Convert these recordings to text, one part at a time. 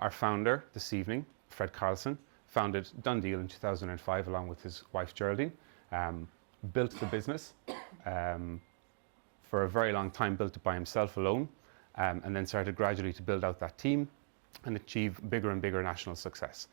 our founder this evening, Fred Karlsson, founded DoneDeal in 2005 along with his wife Geraldine. Built the business for a very long time, built it by himself alone, and then started gradually to build out that team and achieve bigger and bigger national success.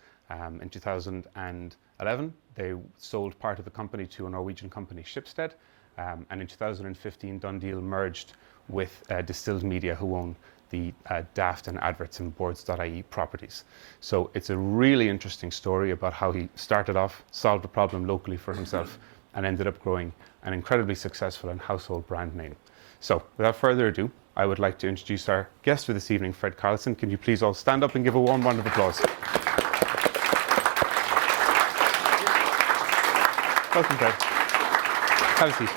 In 2011, they sold part of the company to a Norwegian company, Schibsted, and in 2015, DoneDeal merged with Distilled Media, who own the Daft and Adverts and Boards.ie properties. So it's a really interesting story about how he started off, solved a problem locally for himself, and ended up growing an incredibly successful and household brand name. So without further ado, I would like to introduce our guest for this evening, Fred Karlsson. Can you please all stand up and give a warm round of applause? Welcome, Fred. Have a seat.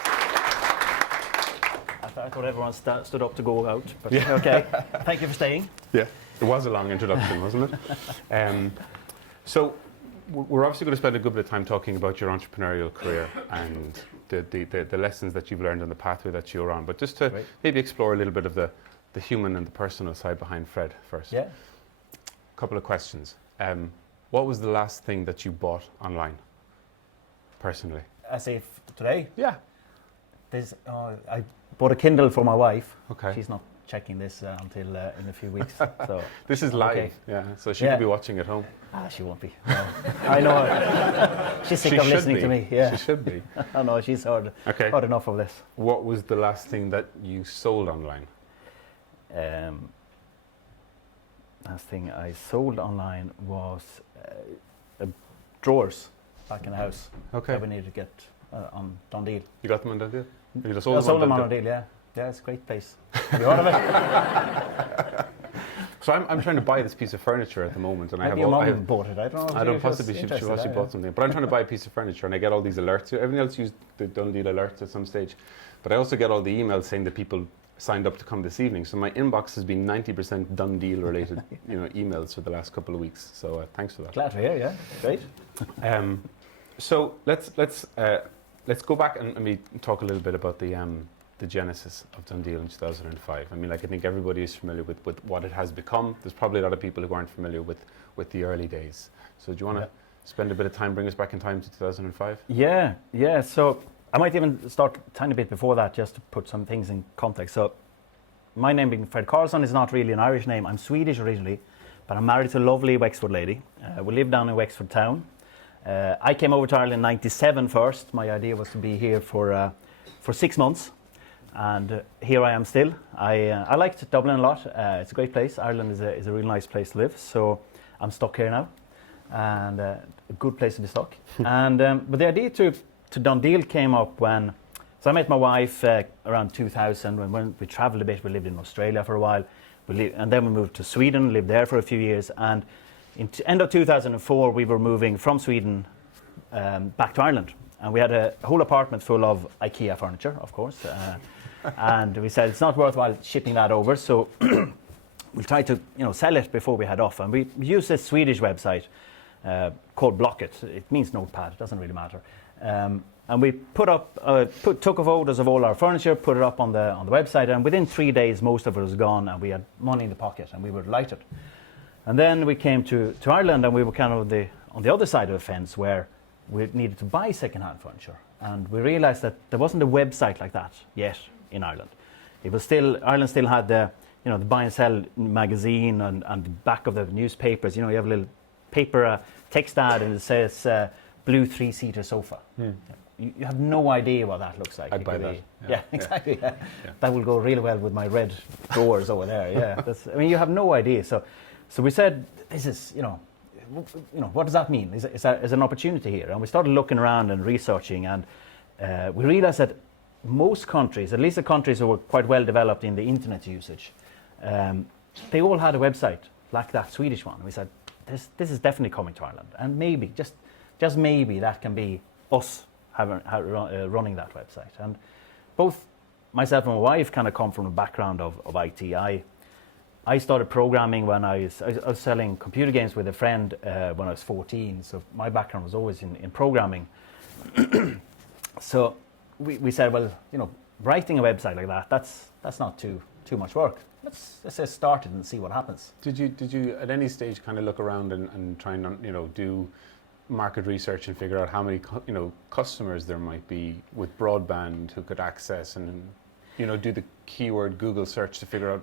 I thought everyone stood up to go out, but yeah. Okay. Thank you for staying. Yeah, it was a long introduction, wasn't it? So we're obviously going to spend a good bit of time talking about your entrepreneurial career and the lessons that you've learned on the pathway that you're on. But just to maybe explore a little bit of the human and the personal side behind Fred first. Yeah. A couple of questions. What was the last thing that you bought online, personally? As if today? Yeah. I bought a Kindle for my wife. Okay. She's not checking this until in a few weeks. So this is live. Okay. Yeah. So she could be watching at home. She won't be. No. I know. She's sick of listening to me. Yeah. She should be. I know. She's heard enough of this. What was the last thing that you sold online? Last thing I sold online was drawers back in the house. Okay. That we needed to get on DoneDeal. You got them on DoneDeal? You just sold them on DoneDeal, yeah. Yeah, it's a great place. Have you heard of it? So I'm trying to buy this piece of furniture at the moment, and Maybe your mum bought it. I don't know. I don't possibly she possibly bought something, but I'm trying to buy a piece of furniture, and I get all these alerts. Everyone else used the DoneDeal alerts at some stage, but I also get all the emails saying that people signed up to come this evening. So my inbox has been 90% DoneDeal related, emails for the last couple of weeks. So thanks for that. Glad to hear. Yeah, great. So let's go back and maybe talk a little bit about the genesis of DoneDeal in 2005. I mean, I think everybody is familiar with what it has become. There's probably a lot of people who aren't familiar with the early days. So do you want to spend a bit of time, bring us back in time to 2005? Yeah. So I might even start a tiny bit before that, just to put some things in context. So my name being Fred Karlsson is not really an Irish name. I'm Swedish originally, but I'm married to a lovely Wexford lady. We live down in Wexford town. I came over to Ireland in '97 first. My idea was to be here for 6 months. And here I am still. I liked Dublin a lot. It's a great place. Ireland is a really nice place to live. So I'm stuck here now, and a good place to be stuck. And but the idea to DoneDeal came up when, so I met my wife around 2000 when we travelled a bit. We lived in Australia for a while, and then we moved to Sweden, lived there for a few years. And in end of 2004, we were moving from Sweden back to Ireland, and we had a whole apartment full of IKEA furniture, of course. And we said it's not worthwhile shipping that over, so we'll try to sell it before we head off. And we used a Swedish website called Blocket. It means notepad, it doesn't really matter. And we took photos of all our furniture, put it up on the website, and within 3 days most of it was gone, and we had money in the pocket, and we were delighted. And then we came to Ireland, and we were kind of on the other side of the fence, where we needed to buy second-hand furniture. And we realized that there wasn't a website like that yet in Ireland. It was Ireland still had the buy and sell magazine and the back of the newspapers. You have a little paper text ad, and it says blue 3-seater sofa. You have no idea what that looks like. I'd buy that. Yeah, exactly. Yeah. That will go really well with my red drawers over there. Yeah, you have no idea. So we said, this is, what does that mean? Is an opportunity here? And we started looking around and researching, and we realized that most countries, at least the countries who were quite well developed in the internet usage, they all had a website like that Swedish one. We said, this is definitely coming to Ireland, and maybe, just maybe, that can be us running that website. And both myself and my wife kind of come from a background of IT. I started programming when I was selling computer games with a friend when I was 14, so my background was always in programming. So we said, well, writing a website like that's not too much work. let's say start it and see what happens. Did you at any stage kind of look around and try and do market research and figure out how many customers there might be with broadband who could access and do the keyword Google search to figure out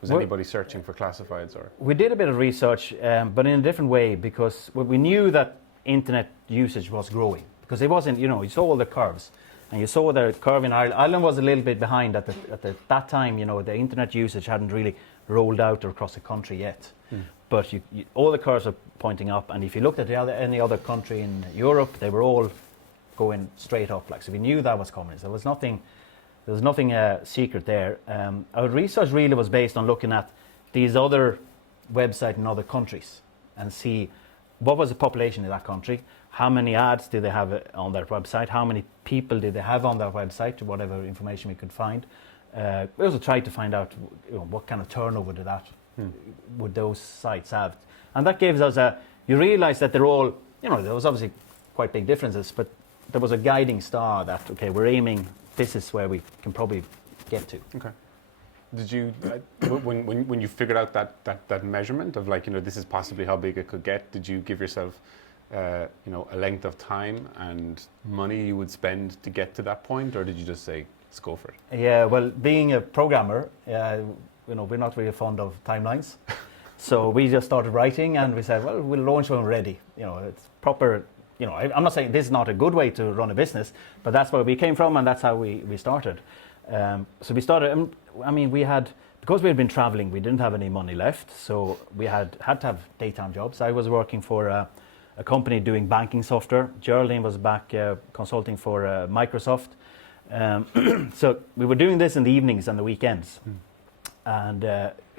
was anybody searching for classifieds? Or we did a bit of research, but in a different way, because we knew that internet usage was growing, because it wasn't, you saw all the curves, and you saw the curve in Ireland. Ireland was a little bit behind at that time. The internet usage hadn't really rolled out across the country yet. But all the curves are pointing up, and if you looked at any other country in Europe, they were all going straight up. So we knew that was coming. So there was nothing secret there. Our research really was based on looking at these other websites in other countries and see what was the population in that country, how many ads did they have on their website, how many people did they have on their website, whatever information we could find. We also tried to find out what kind of turnover would those sites have. And that gives us you realize that they're all, there was obviously quite big differences, but there was a guiding star that, okay, we're aiming, this is where we can probably get to. Okay. Did you, when you figured out that measurement of this is possibly how big it could get, did you give yourself, a length of time and money you would spend to get to that point, or did you just say, let's go for it? Yeah, well, being a programmer, we're not really fond of timelines. So we just started writing, and we said, well, we'll launch when we're ready. It's proper, I'm not saying this is not a good way to run a business, but that's where we came from, and that's how we started. So we started, because we had been traveling, we didn't have any money left, so we had to have daytime jobs. I was working for a company doing banking software. Geraldine was back consulting for Microsoft. So we were doing this in the evenings and the weekends. And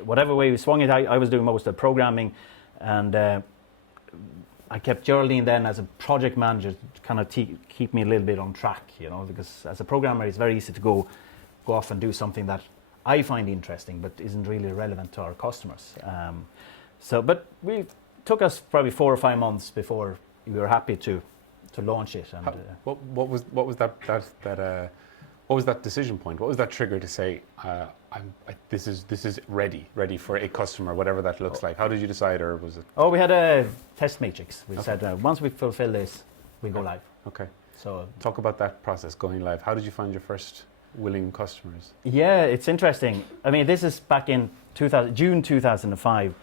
whatever way we swung it, I was doing most of the programming, and I kept Geraldine then as a project manager to kind of keep me a little bit on track, because as a programmer it's very easy to go off and do something that I find interesting but isn't really relevant to our customers. But we took us probably 4 or 5 months before we were happy to launch it. And what was that decision point? What was that trigger to say, this is ready for a customer, whatever that looks like? How did you decide, or was it? Oh, we had a test matrix. We said once we fulfill this, we go live. Okay. So talk about that process, going live. How did you find your first willing customers? Yeah, it's interesting. This is back in June 2005.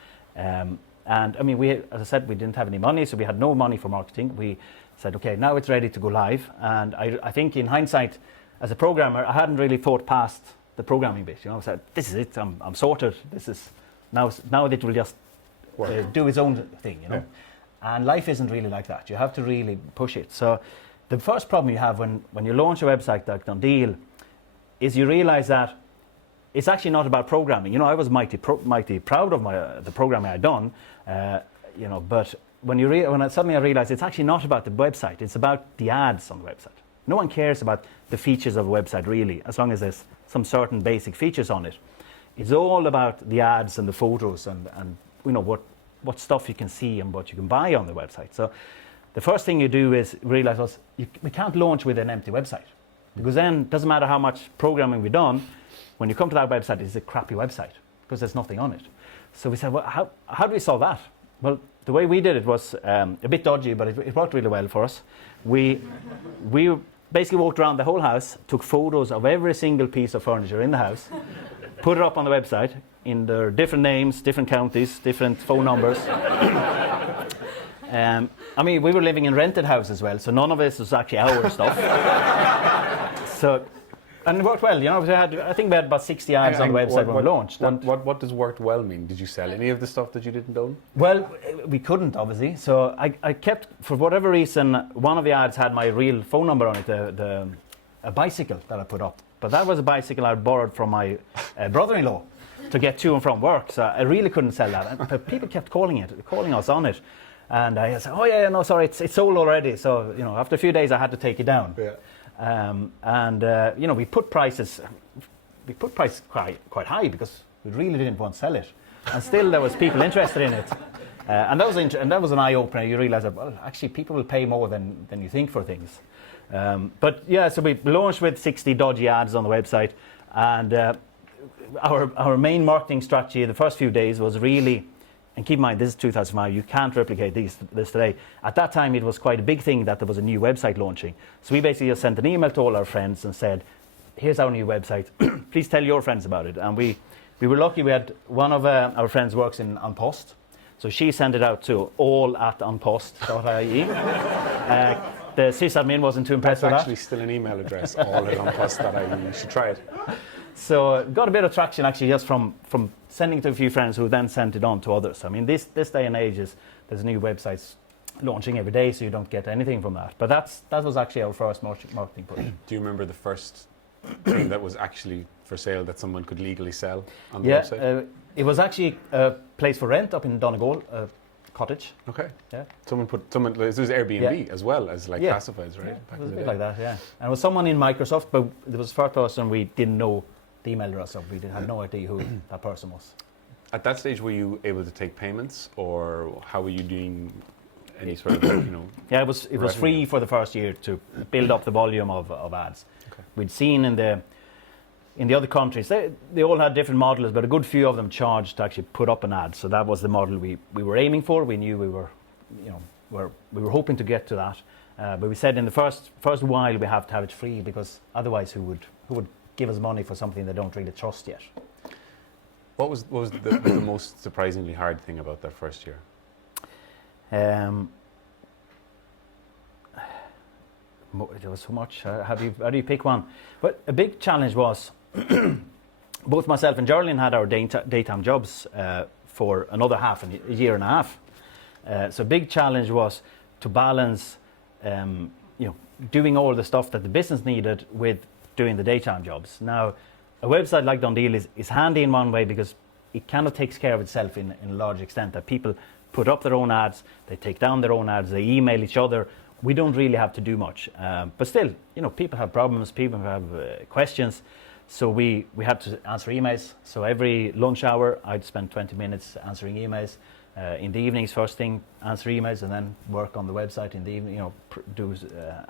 We, as I said, we didn't have any money, so we had no money for marketing. We said, okay, now it's ready to go live. And I think in hindsight, as a programmer, I hadn't really thought past the programming bit. I said, this is it, I'm sorted. This is now it will just do its own thing, Yeah. And life isn't really like that. You have to really push it. So the first problem you have when you launch a website like DoneDeal is you realize that it's actually not about programming. I was mighty proud of the programming I'd done, but when suddenly I realized it's actually not about the website. It's about the ads on the website. No one cares about the features of a website really, as long as there's some certain basic features on it. It's all about the ads and the photos and what stuff you can see and what you can buy on the website. So the first thing you do is realize we can't launch with an empty website, because then it doesn't matter how much programming we've done. When you come to that website, it's a crappy website because there's nothing on it. So we said, well, how do we solve that? Well, the way we did it was a bit dodgy, but it worked really well for us. We basically walked around the whole house, took photos of every single piece of furniture in the house, put it up on the website in their different names, different counties, different phone numbers. We were living in rented houses as well, so none of this was actually our stuff. And it worked well, I think we had about 60 ads on the website when we launched. What does worked well mean? Did you sell any of the stuff that you didn't own? Well, we couldn't, obviously. So I kept, for whatever reason, one of the ads had my real phone number on it, a bicycle that I put up. But that was a bicycle I borrowed from my brother-in-law to get to and from work. So I really couldn't sell that. But people kept calling us on it. And I said, oh yeah, no, sorry, it's sold already. So, after a few days I had to take it down. Yeah. We put prices quite high because we really didn't want to sell it, and still there was people interested in it, and that was an eye opener. You realize that actually people will pay more than you think for things. So we launched with 60 dodgy ads on the website, and our main marketing strategy the first few days was really, and keep in mind this is 2005, you can't replicate this today. At that time it was quite a big thing that there was a new website launching. So we basically just sent an email to all our friends and said, here's our new website, please tell your friends about it. And we were lucky, we had one of our friends works in An Post, so she sent it out to all at unpost.ie. The sysadmin wasn't too impressed with that. That's actually still an email address, all at unpost.ie. You should try it. So got a bit of traction actually just from sending it to a few friends who then sent it on to others. I mean, this day and age there's new websites launching every day, so you don't get anything from that. But that was actually our first marketing push. Do you remember the first thing that was actually for sale that someone could legally sell on the website? It was actually a place for rent up in Donegal, a cottage. Okay. Yeah. This was Airbnb as well as like classifieds, right? Yeah, it was a bit like that, yeah. And it was someone in Microsoft, but there was a first person we didn't know the email address of. We had no idea who that person was. At that stage, were you able to take payments, or how were you doing any sort of, Yeah, it was free for the first year to build up the volume of ads. Okay. We'd seen in the other countries, they all had different models, but a good few of them charged to actually put up an ad. So that was the model we were aiming for. We knew we were hoping to get to that. But we said in the first while we have to have it free, because otherwise who would give us money for something they don't really trust yet? What was the most surprisingly hard thing about that first year? There was so much. How do you pick one? But a big challenge was both myself and Geraldine had our daytime jobs for another a year and a half. So a big challenge was to balance, doing all the stuff that the business needed with doing the daytime jobs. Now, a website like DoneDeal is handy in one way because it kind of takes care of itself in a large extent, that people put up their own ads, they take down their own ads, they email each other. We don't really have to do much. But still, people have problems, people have questions. So we had to answer emails. So every lunch hour, I'd spend 20 minutes answering emails. In the evenings, first thing, answer emails, and then work on the website in the evening,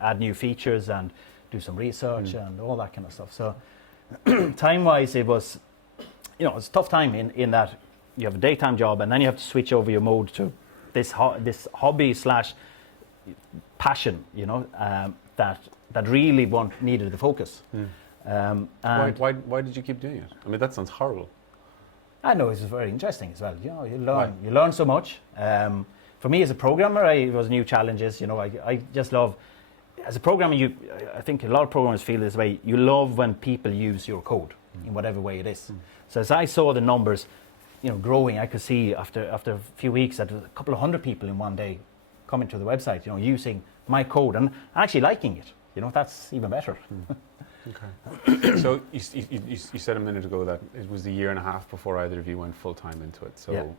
add new features and do some research and all that kind of stuff. So time-wise, it was, it's a tough time in that you have a daytime job and then you have to switch over your mode to this hobby / passion, that really needed the focus. And why did you keep doing it? I mean, that sounds horrible. I know, it's very interesting as well. You learn so much. For me as a programmer, it was new challenges. I just love, as a programmer, I think a lot of programmers feel this way. You love when people use your code in whatever way it is. So as I saw the numbers, growing, I could see after a few weeks that a couple of hundred people in one day coming to the website, using my code and actually liking it. That's even better. Okay. So you said a minute ago that it was a year and a half before either of you went full time into it. So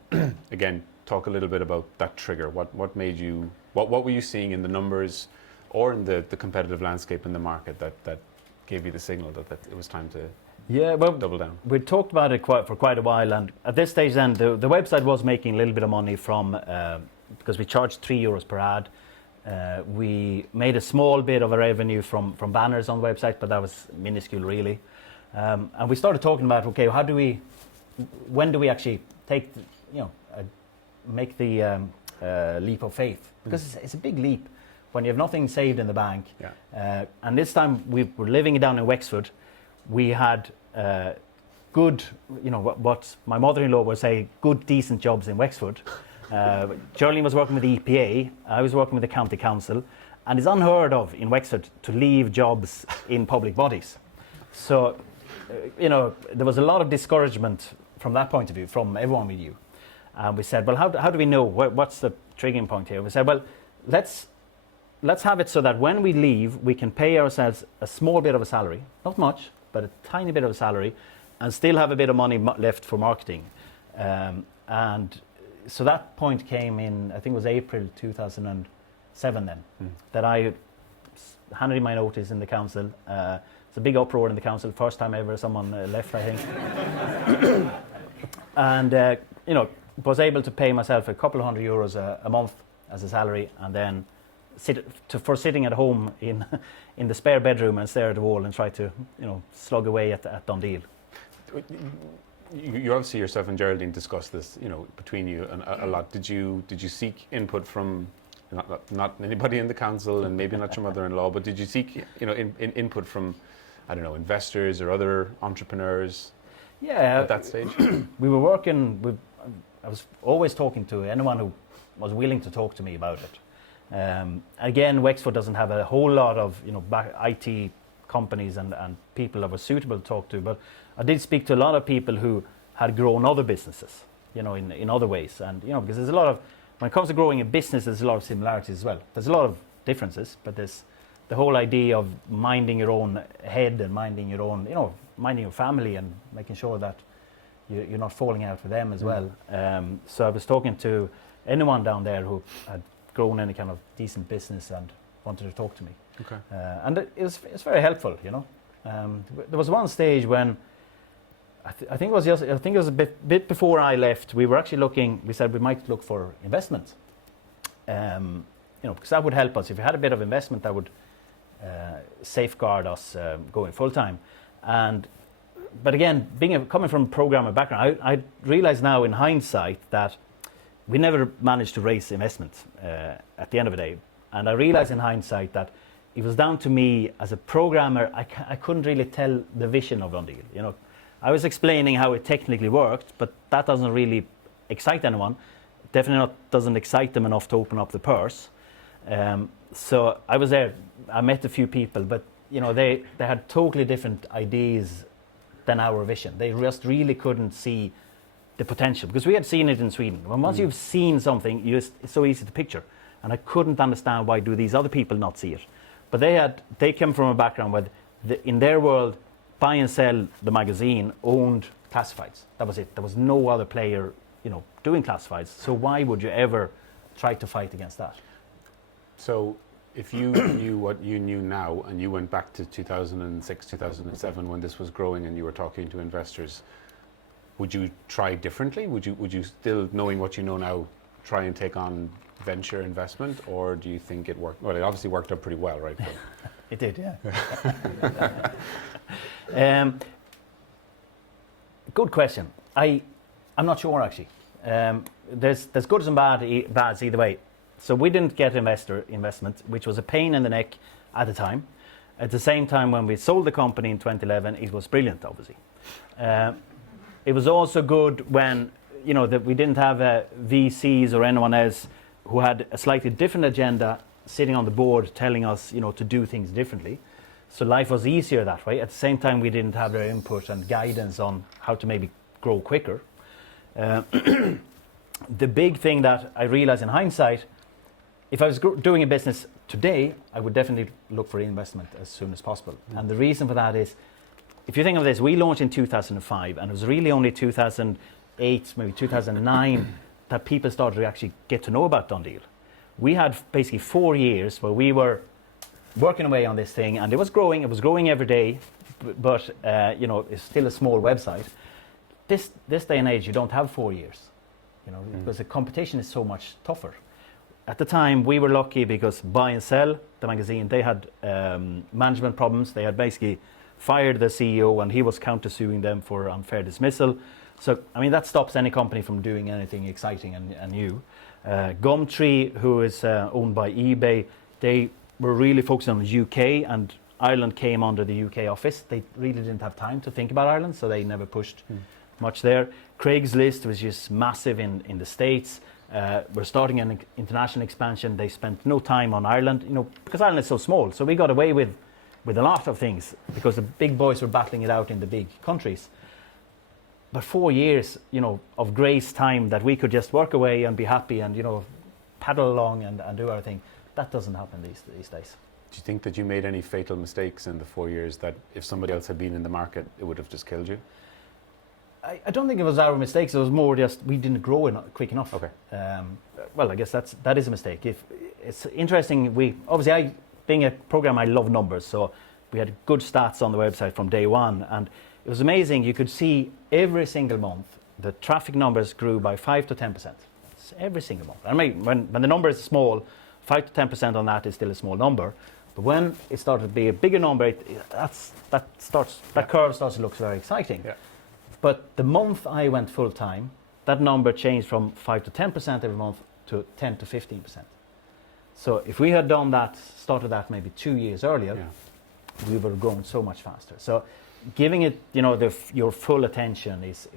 again, talk a little bit about that trigger. What made you? What were you seeing in the numbers, or in the competitive landscape in the market that gave you the signal that it was time to double down? We talked about it for quite a while, and at this stage, then the website was making a little bit of money from because we charged €3 per ad. We made a small bit of a revenue from banners on the website, but that was minuscule really. And we started talking about, okay, when do we actually make the leap of faith? Because it's a big leap when you have nothing saved in the bank. Yeah. And this time we were living down in Wexford. We had good, what my mother-in-law would say, good, decent jobs in Wexford. Geraldine was working with the EPA, I was working with the county council, and it's unheard of in Wexford to leave jobs in public bodies. So, there was a lot of discouragement from that point of view, from everyone we knew. And we said, well, how do we know? What's the triggering point here? We said, well, let's have it so that when we leave, we can pay ourselves a small bit of a salary, not much, but a tiny bit of a salary, and still have a bit of money left for marketing. And so that point came in, I think it was April 2007 then, that I handed in my notice in the council. It's a big uproar in the council, first time ever someone left, I think. And, was able to pay myself a couple of €100 a month as a salary, and then for sitting at home in the spare bedroom and stare at the wall and try to, slug away at DoneDeal. you obviously yourself and Geraldine discussed this, between you a lot. Did you seek input from not anybody in the council and maybe not your mother-in-law, but did you seek input from, I don't know, investors or other entrepreneurs? Yeah, at that stage. We were working with. I was always talking to anyone who was willing to talk to me about it. Again, Wexford doesn't have a whole lot of IT companies and people that were suitable to talk to, but I did speak to a lot of people who had grown other businesses, in other ways, and because there's a lot of, when it comes to growing a business, there's a lot of similarities as well. There's a lot of differences, but there's the whole idea of minding your own head and minding your own, minding your family and making sure that you're not falling out with them as well. So I was talking to anyone down there who had grown any kind of decent business and wanted to talk to me. Okay. And it was very helpful, There was one stage when I think it was a bit before I left. We were actually looking. We said we might look for investment, because that would help us. If we had a bit of investment, that would safeguard us going full time. But again, coming from a programmer background, I realize now in hindsight that we never managed to raise investment at the end of the day. And I realize in hindsight that it was down to me as a programmer. I couldn't really tell the vision of DoneDeal. I was explaining how it technically worked, but that doesn't really excite anyone. Definitely doesn't excite them enough to open up the purse. So I was there. I met a few people, but they had totally different ideas than our vision. They just really couldn't see the potential, because we had seen it in Sweden. Once you've seen something, it's so easy to picture. And I couldn't understand why do these other people not see it. But they came from a background where in their world, Buy and Sell, the magazine, owned classifieds. That was it. There was no other player, doing classifieds. So why would you ever try to fight against that? So if you knew what you knew now and you went back to 2006, 2007 when this was growing and you were talking to investors, would you try differently? Would you still, knowing what you know now, try and take on venture investment, or do you think it worked? Well, it obviously worked out pretty well, right? It did, yeah. Good question. I'm not sure actually. There's goods and bads either way. So we didn't get investment, which was a pain in the neck at the time. At the same time, when we sold the company in 2011, it was brilliant, obviously. It was also good when, that we didn't have VCs or anyone else who had a slightly different agenda sitting on the board telling us, to do things differently. So life was easier that way. At the same time, we didn't have their input and guidance on how to maybe grow quicker. The big thing that I realized in hindsight, if I was doing a business today, I would definitely look for investment as soon as possible. And the reason for that is, if you think of this, we launched in 2005, and it was really only 2008, maybe 2009, that people started to actually get to know about DoneDeal. We had basically 4 years where we were working away on this thing, and it was growing every day, but it's still a small website. This day and age, you don't have 4 years, because the competition is so much tougher. At the time, we were lucky because Buy and Sell, the magazine, they had management problems. They had basically fired the CEO, and he was countersuing them for unfair dismissal. So, that stops any company from doing anything exciting and new. Gumtree, who is owned by eBay, they were really focused on the UK, and Ireland came under the UK office. They really didn't have time to think about Ireland, so they never pushed much there. Craigslist was just massive in the States. We're starting an international expansion. They spent no time on Ireland, because Ireland is so small. So we got away with a lot of things because the big boys were battling it out in the big countries. But 4 years, of grace time that we could just work away and be happy and, paddle along and do our thing, that doesn't happen these days. Do you think that you made any fatal mistakes in the 4 years that if somebody else had been in the market, it would have just killed you? I don't think it was our mistakes. It was more just we didn't grow quick enough. Okay. Well, I guess that is a mistake. If it's interesting, being a programmer, I love numbers, so we had good stats on the website from day one, and it was amazing. You could see every single month the traffic numbers grew by 5 to 10%. Every single month. When the number is small, 5 to 10% on that is still a small number. But when it started to be a bigger number, that curve starts to look very exciting. Yeah. But the month I went full time, that number changed from 5 to 10% every month to 10 to 15%. So if we had done that, started that maybe 2 years earlier, we would have grown so much faster. So giving it, your full attention is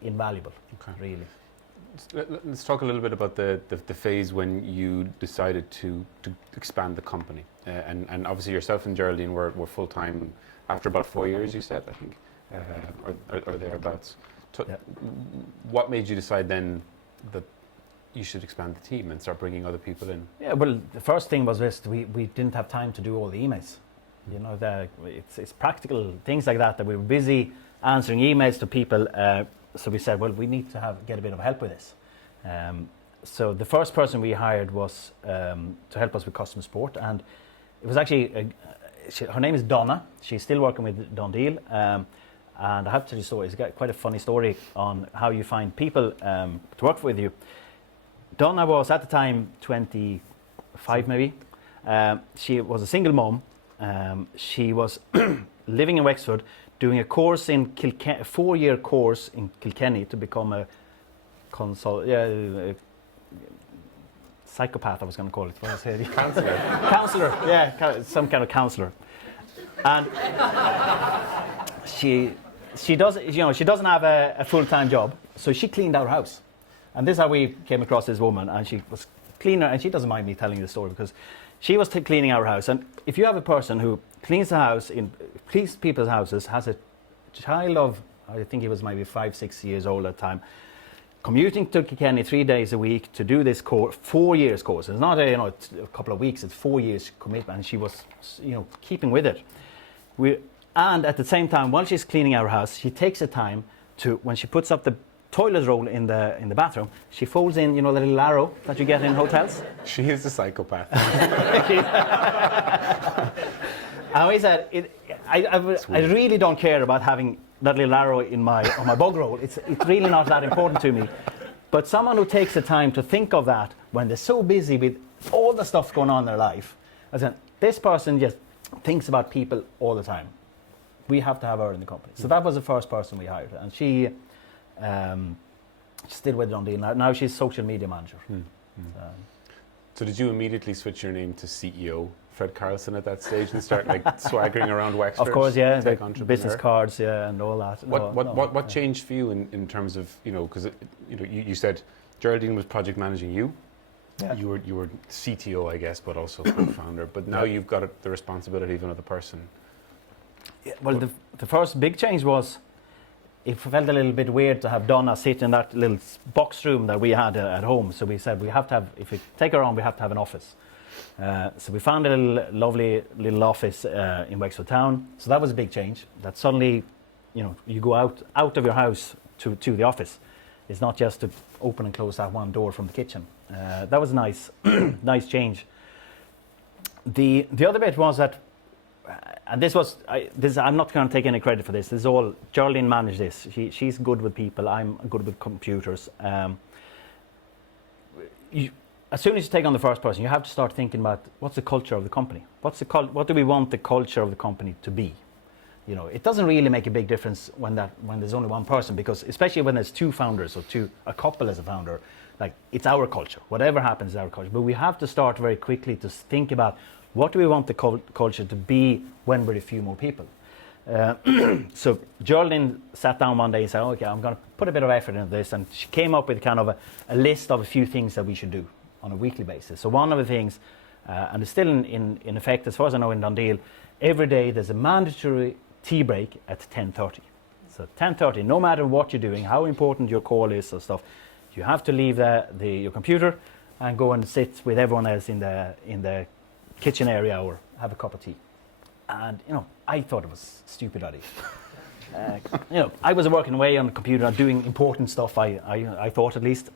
invaluable, really. Let's talk a little bit about the phase when you decided to expand the company. And obviously yourself and Geraldine were full-time after about 4 years, you said, I think, or thereabouts. What made you decide then that you should expand the team and start bringing other people in? Yeah, well, the first thing was this: we didn't have time to do all the emails. It's practical things like that we were busy answering emails to people. So we said, well, we need to get a bit of help with this. So the first person we hired was to help us with customer support, and it was actually her name is Donna. She's still working with DoneDeal, and I have to tell you a story. It's got quite a funny story on how you find people to work with you. Donna was at the time 25 maybe. She was a single mom. She was living in Wexford, doing a course in a 4-year course in Kilkenny to become a psychopath, I was going to call it. What was it? Counselor. Counselor, yeah, some kind of counselor. And she doesn't have a full-time job, so she cleaned our house. And this is how we came across this woman, and she was cleaner, and she doesn't mind me telling you the story because she was cleaning our house. And if you have a person who cleans the house, cleans people's houses, has a child of, I think he was maybe 5-6 years old at the time, commuting to Kilkenny 3 days a week to do this course, 4 years course. It's not a couple of weeks, it's 4 years commitment, and she was keeping with it. And at the same time, while she's cleaning our house, she takes the time to, when she puts up the toilet roll in the bathroom, she folds in, the little arrow that you get in hotels. She is a psychopath. And we said, I really don't care about having that little arrow on my bog roll. It's really not that important to me. But someone who takes the time to think of that when they're so busy with all the stuff going on in their life, I said, this person just thinks about people all the time. We have to have her in the company. So that was the first person we hired, and she's still with DoneDeal now. She's social media manager. So did you immediately switch your name to CEO Fred Karlsson at that stage and start swaggering around Wexford? Of course, yeah, the business cards, yeah, and all that. What changed for you in terms of because you said Geraldine was project managing you. Yeah. You were CTO, I guess, but also co-founder. But now you've got the responsibility of another person. Yeah, well, the first big change was it felt a little bit weird to have Donna sit in that little box room that we had at home. So we said we have to have, if we take her on, we have to have an office. So we found a lovely little office in Wexford town. So that was a big change. That suddenly, you go out of your house to the office. It's not just to open and close that one door from the kitchen. That was nice, nice change. The other bit was that, and I'm not going to take any credit for this. This is all Geraldine managed this. She's good with people. I'm good with computers. As soon as you take on the first person, you have to start thinking about what's the culture of the company. What do we want the culture of the company to be? It doesn't really make a big difference when there's only one person, because especially when there's two founders or a couple as a founder, like it's our culture. Whatever happens is our culture. But we have to start very quickly to think about what do we want the culture to be when we're a few more people. So Geraldine sat down one day and said, okay, I'm going to put a bit of effort into this. And she came up with kind of a list of a few things that we should do on a weekly basis. So one of the things, and it's still in effect as far as I know in DoneDeal, every day there's a mandatory tea break at 10:30. So 10:30, no matter what you're doing, how important your call is or stuff, you have to leave your computer and go and sit with everyone else in the kitchen area or have a cup of tea. And I thought it was a stupid idea. I was working away on the computer doing important stuff, I thought at least.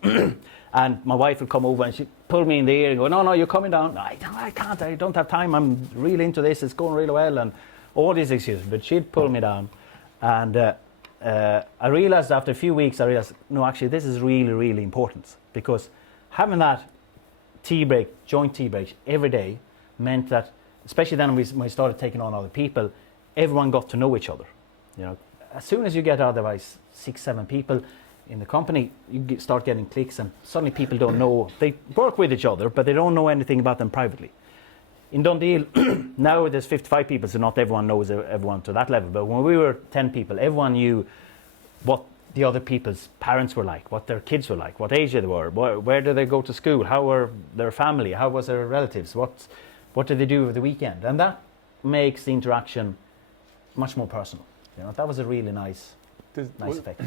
And my wife would come over and she'd pull me in the ear and go, no, you're coming down. No, I can't, I don't have time, I'm really into this, it's going really well, and all these excuses. But she'd pull me down. And I realized after a few weeks, no, actually this is really, really important, because having that tea break, joint tea break every day meant that, especially then when we started taking on other people, everyone got to know each other. as soon as you get otherwise 6-7 people in the company, you start getting clicks, and suddenly people don't know. They work with each other, but they don't know anything about them privately. In DoneDeal, now there's 55 people, so not everyone knows everyone to that level. But when we were 10 people, everyone knew what the other people's parents were like, what their kids were like, what age they were, where do they go to school, how were their family, how was their relatives, what did they do over the weekend. And that makes the interaction much more personal. You know, that was a really nice effect.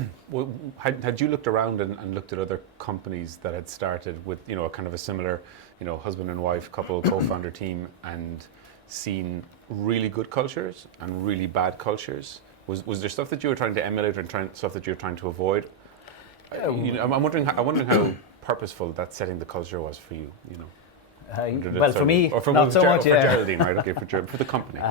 Had you looked around and looked at other companies that had started with, you know, a kind of a similar, you know, husband and wife couple, co-founder team, and seen really good cultures and really bad cultures? Was there stuff that you were trying to emulate and stuff that you were trying to avoid? You know, I'm wondering how purposeful that setting the culture was for you. You know. Well, for me, or not so much. For Geraldine, right? Okay, for the company.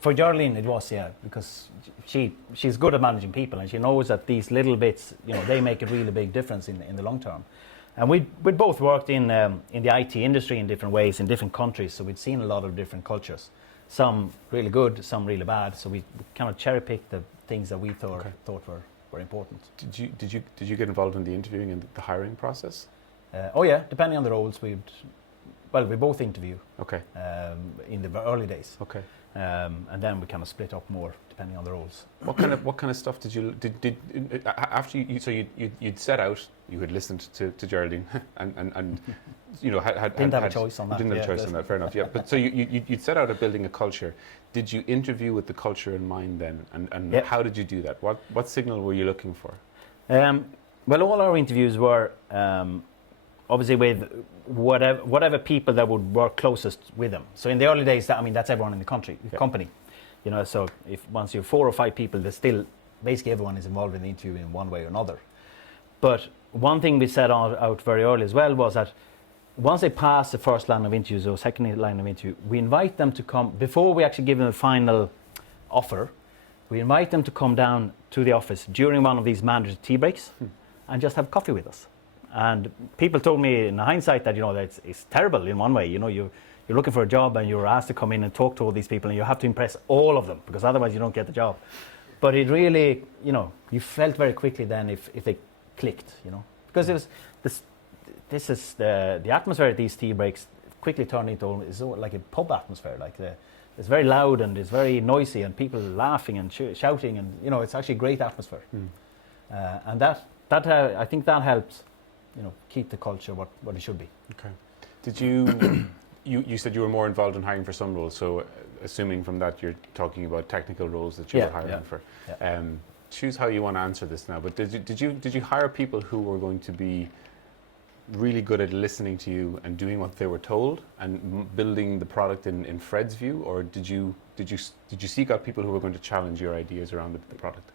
For Geraldine, it was, yeah, because she's good at managing people, and she knows that these little bits, you know, they make a really big difference in the long term. And we'd both worked in the IT industry in different ways in different countries, so we'd seen a lot of different cultures. Some really good, some really bad. So we kind of cherry picked the things that we thought were important. Did you get involved in the interviewing and the hiring process? Oh yeah, depending on the roles, we both interview. Okay. In the early days. Okay. And then we kind of split up more depending on the roles. What kind of stuff did after you'd set out, you had listened to Geraldine and you know didn't have a choice on that. Didn't have a choice on that. Fair enough. Yeah. But so you'd set out at building a culture. Did you interview with the culture in mind then? And how did you do that? What signal were you looking for? Well, all our interviews were obviously with whatever people that would work closest with them. So in the early days, that's everyone in the company. You know, so if once you're 4 or 5 people, there's still basically everyone is involved in the interview in one way or another. But one thing we set out very early as well was that once they pass the first line of interviews or second line of interview, we invite them to come, before we actually give them a final offer, we invite them to come down to the office during one of these mandatory tea breaks and just have coffee with us. And people told me in hindsight that, you know, that it's terrible in one way. You know, you're looking for a job and you're asked to come in and talk to all these people, and you have to impress all of them because otherwise you don't get the job. But it really, you know, you felt very quickly then if they clicked, you know, because it was this is the atmosphere at these tea breaks quickly turned into like a pub atmosphere. Like it's very loud and it's very noisy and people laughing and shouting, and you know, it's actually a great atmosphere. And that I think that helps, you know, keep the culture what it should be. Okay. Did you you said you were more involved in hiring for some roles, so assuming from that you're talking about technical roles that you were hiring for. Yeah. Choose how you want to answer this now, but did you hire people who were going to be really good at listening to you and doing what they were told and building the product in Fred's view, or did you seek out people who were going to challenge your ideas around the product?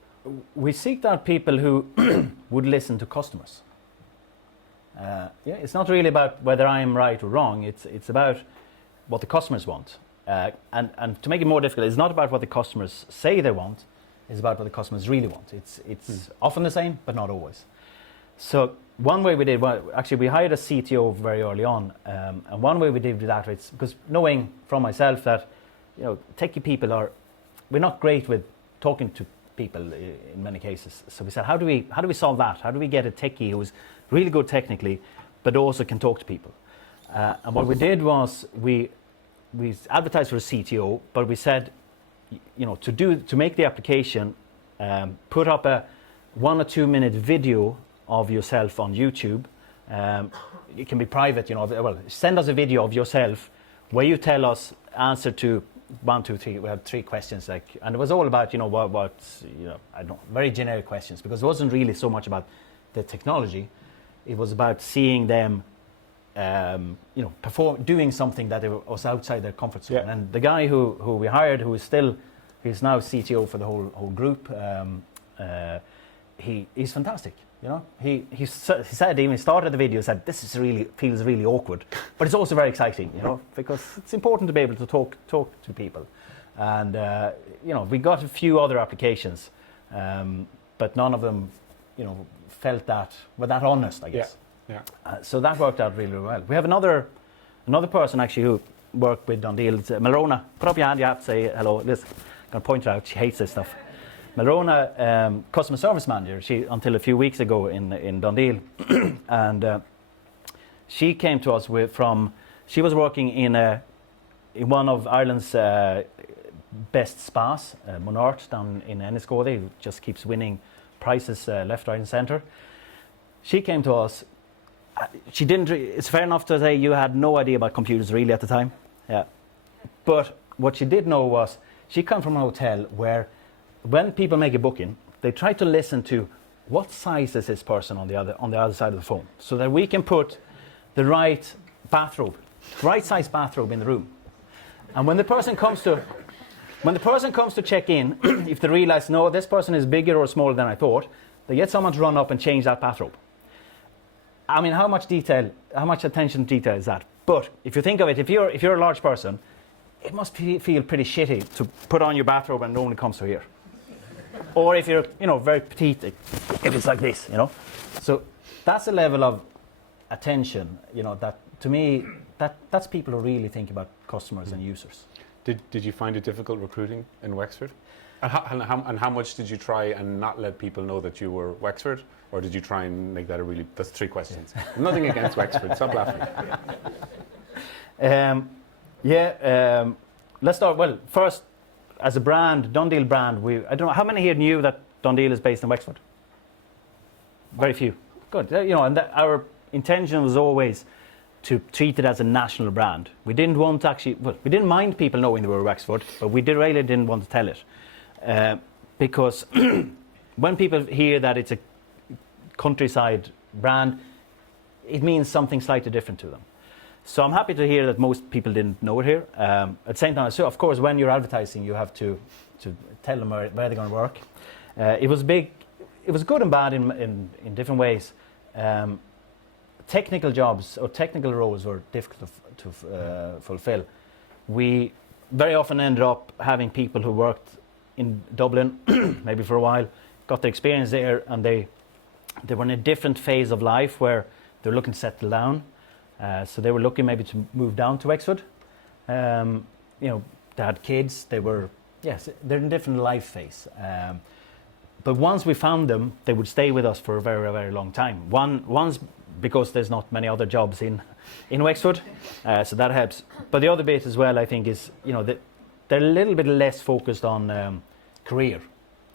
We seeked out people who would listen to customers. It's not really about whether I am right or wrong. It's about what the customers want. And to make it more difficult, it's not about what the customers say they want. It's about what the customers really want. It's often the same, but not always. So one way we did, actually we hired a CTO very early on, and one way we did that is because knowing from myself that, you know, techie people we're not great with talking to people in many cases. So we said, how do we solve that? How do we get a techie who's really good technically, but also can talk to people? And what we did was we advertised for a CTO, but we said, you know, to make the application, put up a 1 or 2 minute video of yourself on YouTube. It can be private, you know. Well, send us a video of yourself where you tell us answer to 1, 2, 3. We had 3 questions, and it was all about, you know, what you know, I don't know, very generic questions, because it wasn't really so much about the technology. It was about seeing them, you know, doing something that was outside their comfort zone. Yeah. And the guy who we hired, he's now CTO for the whole group. He's fantastic. You know, he said, even started the video, said, this feels really awkward, but it's also very exciting, you know, because it's important to be able to talk to people. And you know, we got a few other applications, but none of them, you know, felt that honest, I guess. Yeah. So that worked out really well. We have another person actually who worked with DoneDeal. It's Melrona. Put up your hand. You have to say hello. This, I'm going to point her out. She hates this stuff. Melrona, customer service manager, she until a few weeks ago in DoneDeal, and she came to us she was working in one of Ireland's best spas, Monarch down in Enniscorthy, who just keeps winning prizes left, right and centre. She came to us. She didn't. It's fair enough to say you had no idea about computers really at the time. Yeah, but what she did know was she came from a hotel where, when people make a booking, they try to listen to what size is this person on the other side of the phone, so that we can put the right size bathrobe in the room. And when the person comes to check in, if they realize, no, this person is bigger or smaller than I thought, they get someone to run up and change that bathrobe. I mean, how much attention to detail is that? But if you think of it, if you're a large person, it must feel pretty shitty to put on your bathrobe and it only comes to here. Or if you're, very petite, if it's like this, So that's a level of attention, that to me, that's people who really think about customers and users. Did you find it difficult recruiting in Wexford? And how much did you try and not let people know that you were Wexford? Or did you try and make that that's 3 questions. Nothing against Wexford, stop laughing. Let's start, well, first, as a brand, DoneDeal brand, I don't know, how many here knew that DoneDeal is based in Wexford? Very few. Good, and our intention was always to treat it as a national brand. We didn't want to we didn't mind people knowing they were Wexford, but we really didn't want to tell it. Because when people hear that it's a countryside brand, it means something slightly different to them. So I'm happy to hear that most people didn't know it here. At the same time, so of course, when you're advertising, you have to tell them where they're going to work. It was big. It was good and bad in different ways. Technical jobs or technical roles were difficult to fulfill. We very often ended up having people who worked in Dublin, maybe for a while, got the experience there, and they were in a different phase of life where they're looking to settle down. So they were looking maybe to move down to Wexford. They had kids. They're in a different life phase. But once we found them, they would stay with us for a very, very long time. One's because there's not many other jobs in Wexford, so that helps. But the other bit as well, I think, is that they're a little bit less focused on career.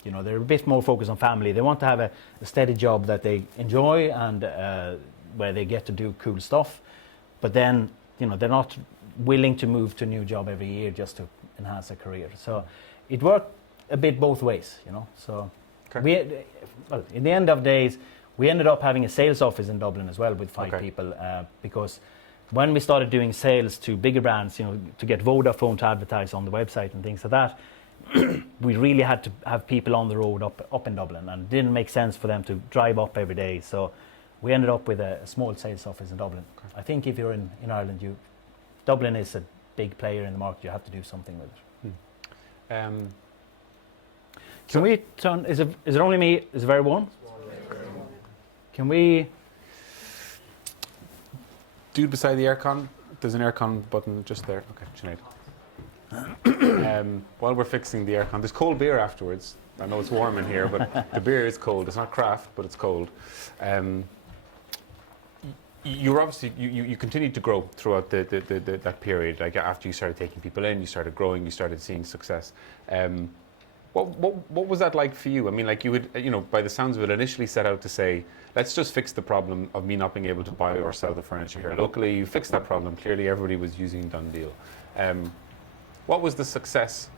They're a bit more focused on family. They want to have a steady job that they enjoy and where they get to do cool stuff. But then, they're not willing to move to a new job every year just to enhance their career. So it worked a bit both ways, So in the end of days, we ended up having a sales office in Dublin as well with 5 people because when we started doing sales to bigger brands, to get Vodafone to advertise on the website and things like that, we really had to have people on the road up in Dublin, and it didn't make sense for them to drive up every day. So we ended up with a small sales office in Dublin. I think if you're in Ireland, Dublin is a big player in the market. You have to do something with it. Can we turn? Is it only me? Is it very warm? Can we? Dude beside the aircon. There's an aircon button just there. Okay, Sinead. While we're fixing the aircon, there's cold beer afterwards. I know it's warm in here, but the beer is cold. It's not craft, but it's cold. You're obviously you continued to grow throughout that period. Like after you started taking people in, you started growing, you started seeing success. What was that like for you? I mean, like you would, by the sounds of it, initially set out to say, let's just fix the problem of me not being able to buy or sell the furniture here locally. You fixed that problem. Clearly, everybody was using DoneDeal. What was the success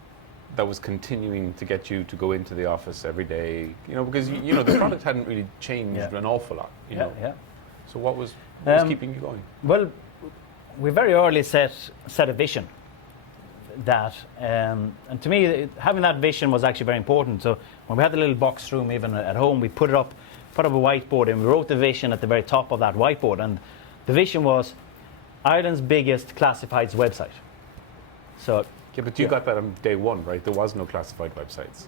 that was continuing to get you to go into the office every day? Because the product hadn't really changed an awful lot. Yeah. So what was keeping you going? Well, we very early set a vision. That and to me, having that vision was actually very important. So when we had the little box room, even at home, we put up a whiteboard, and we wrote the vision at the very top of that whiteboard. And the vision was Ireland's biggest classifieds website. So yeah, but you got that on day one, right? There was no classified websites.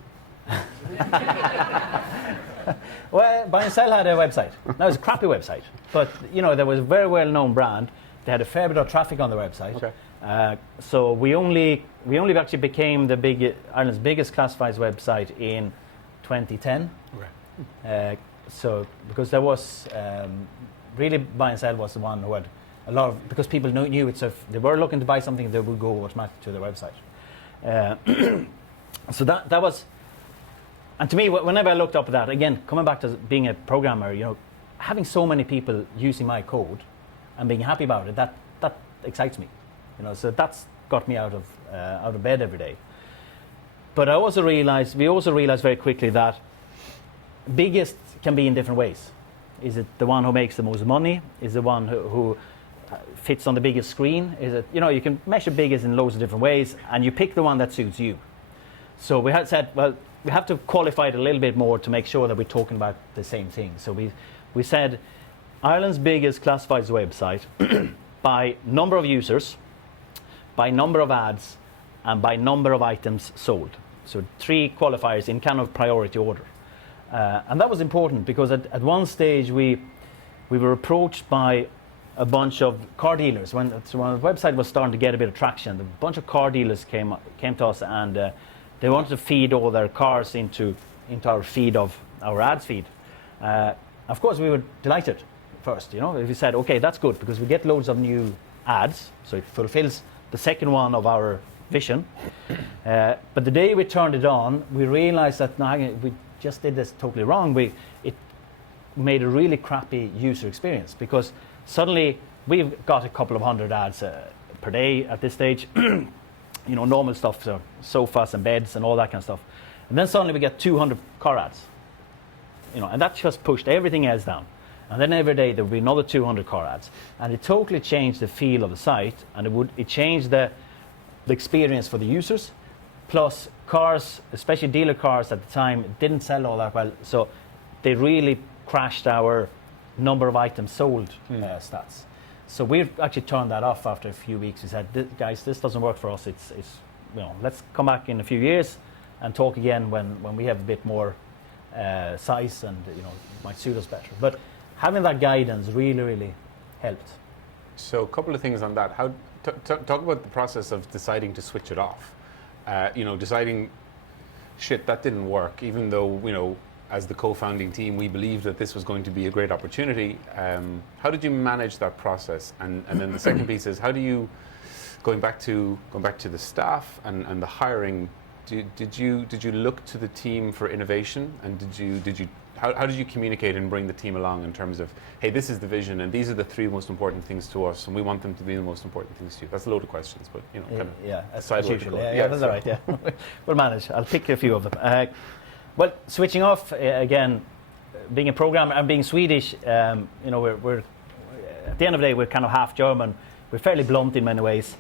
Well, Buy and Sell had a website. That was a crappy website, but there was a very well-known brand. They had a fair bit of traffic on the website. Okay. So we only actually became Ireland's biggest classifieds website in 2010. Okay. So because there was really buy and sell was the one who had a lot of, because people knew it, so if they were looking to buy something, they would go automatically to their website. So that was, and to me, whenever I looked up at that, again, coming back to being a programmer, having so many people using my code and being happy about it, that excites me. So that's got me out of bed every day. But we also realized very quickly that biggest can be in different ways. Is it the one who makes the most money? Is the one who fits on the biggest screen? Is it, you can measure biggest in loads of different ways, and you pick the one that suits you. So we had said, well, we have to qualify it a little bit more to make sure that we're talking about the same thing. So we said Ireland's biggest classifieds website by number of users, by number of ads, and by number of items sold. So 3 qualifiers in kind of priority order. And that was important because at one stage we were approached by a bunch of car dealers. When the website was starting to get a bit of traction, a bunch of car dealers came to us, and they wanted to feed all their cars into our feed of our ads feed. Of course, we were delighted first. If we said, okay, that's good because we get loads of new ads, so it fulfills the second one of our vision. But the day we turned it on, we realized that we just did this totally wrong. It made a really crappy user experience because suddenly we've got a couple of hundred ads per day at this stage. Normal stuff, so sofas and beds and all that kind of stuff. And then suddenly we get 200 car ads. And that just pushed everything else down. And then every day there would be another 200 car ads. And it totally changed the feel of the site, and it changed the experience for the users. Plus cars, especially dealer cars at the time, didn't sell all that well. So they really crashed our number of items sold stats. So we've actually turned that off after a few weeks. We said, guys, this doesn't work for us. It's let's come back in a few years and talk again when we have a bit more size and it might suit us better. But having that guidance really, really helped. So a couple of things on that. Talk about the process of deciding to switch it off. Deciding, shit, that didn't work, even though, as the co-founding team, we believed that this was going to be a great opportunity. How did you manage that process? And then the second piece is, how do you, going back to the staff and the hiring, did you look to the team for innovation? And how did you communicate and bring the team along in terms of, hey, this is the vision and these are the 3 most important things to us, and we want them to be the most important things to you? That's a load of questions, but kind of as usual. That's all right. Yeah, we'll manage. I'll pick a few of them. Well, switching off again, being a programmer and being Swedish, we're at the end of the day we're kind of half German. We're fairly blunt in many ways.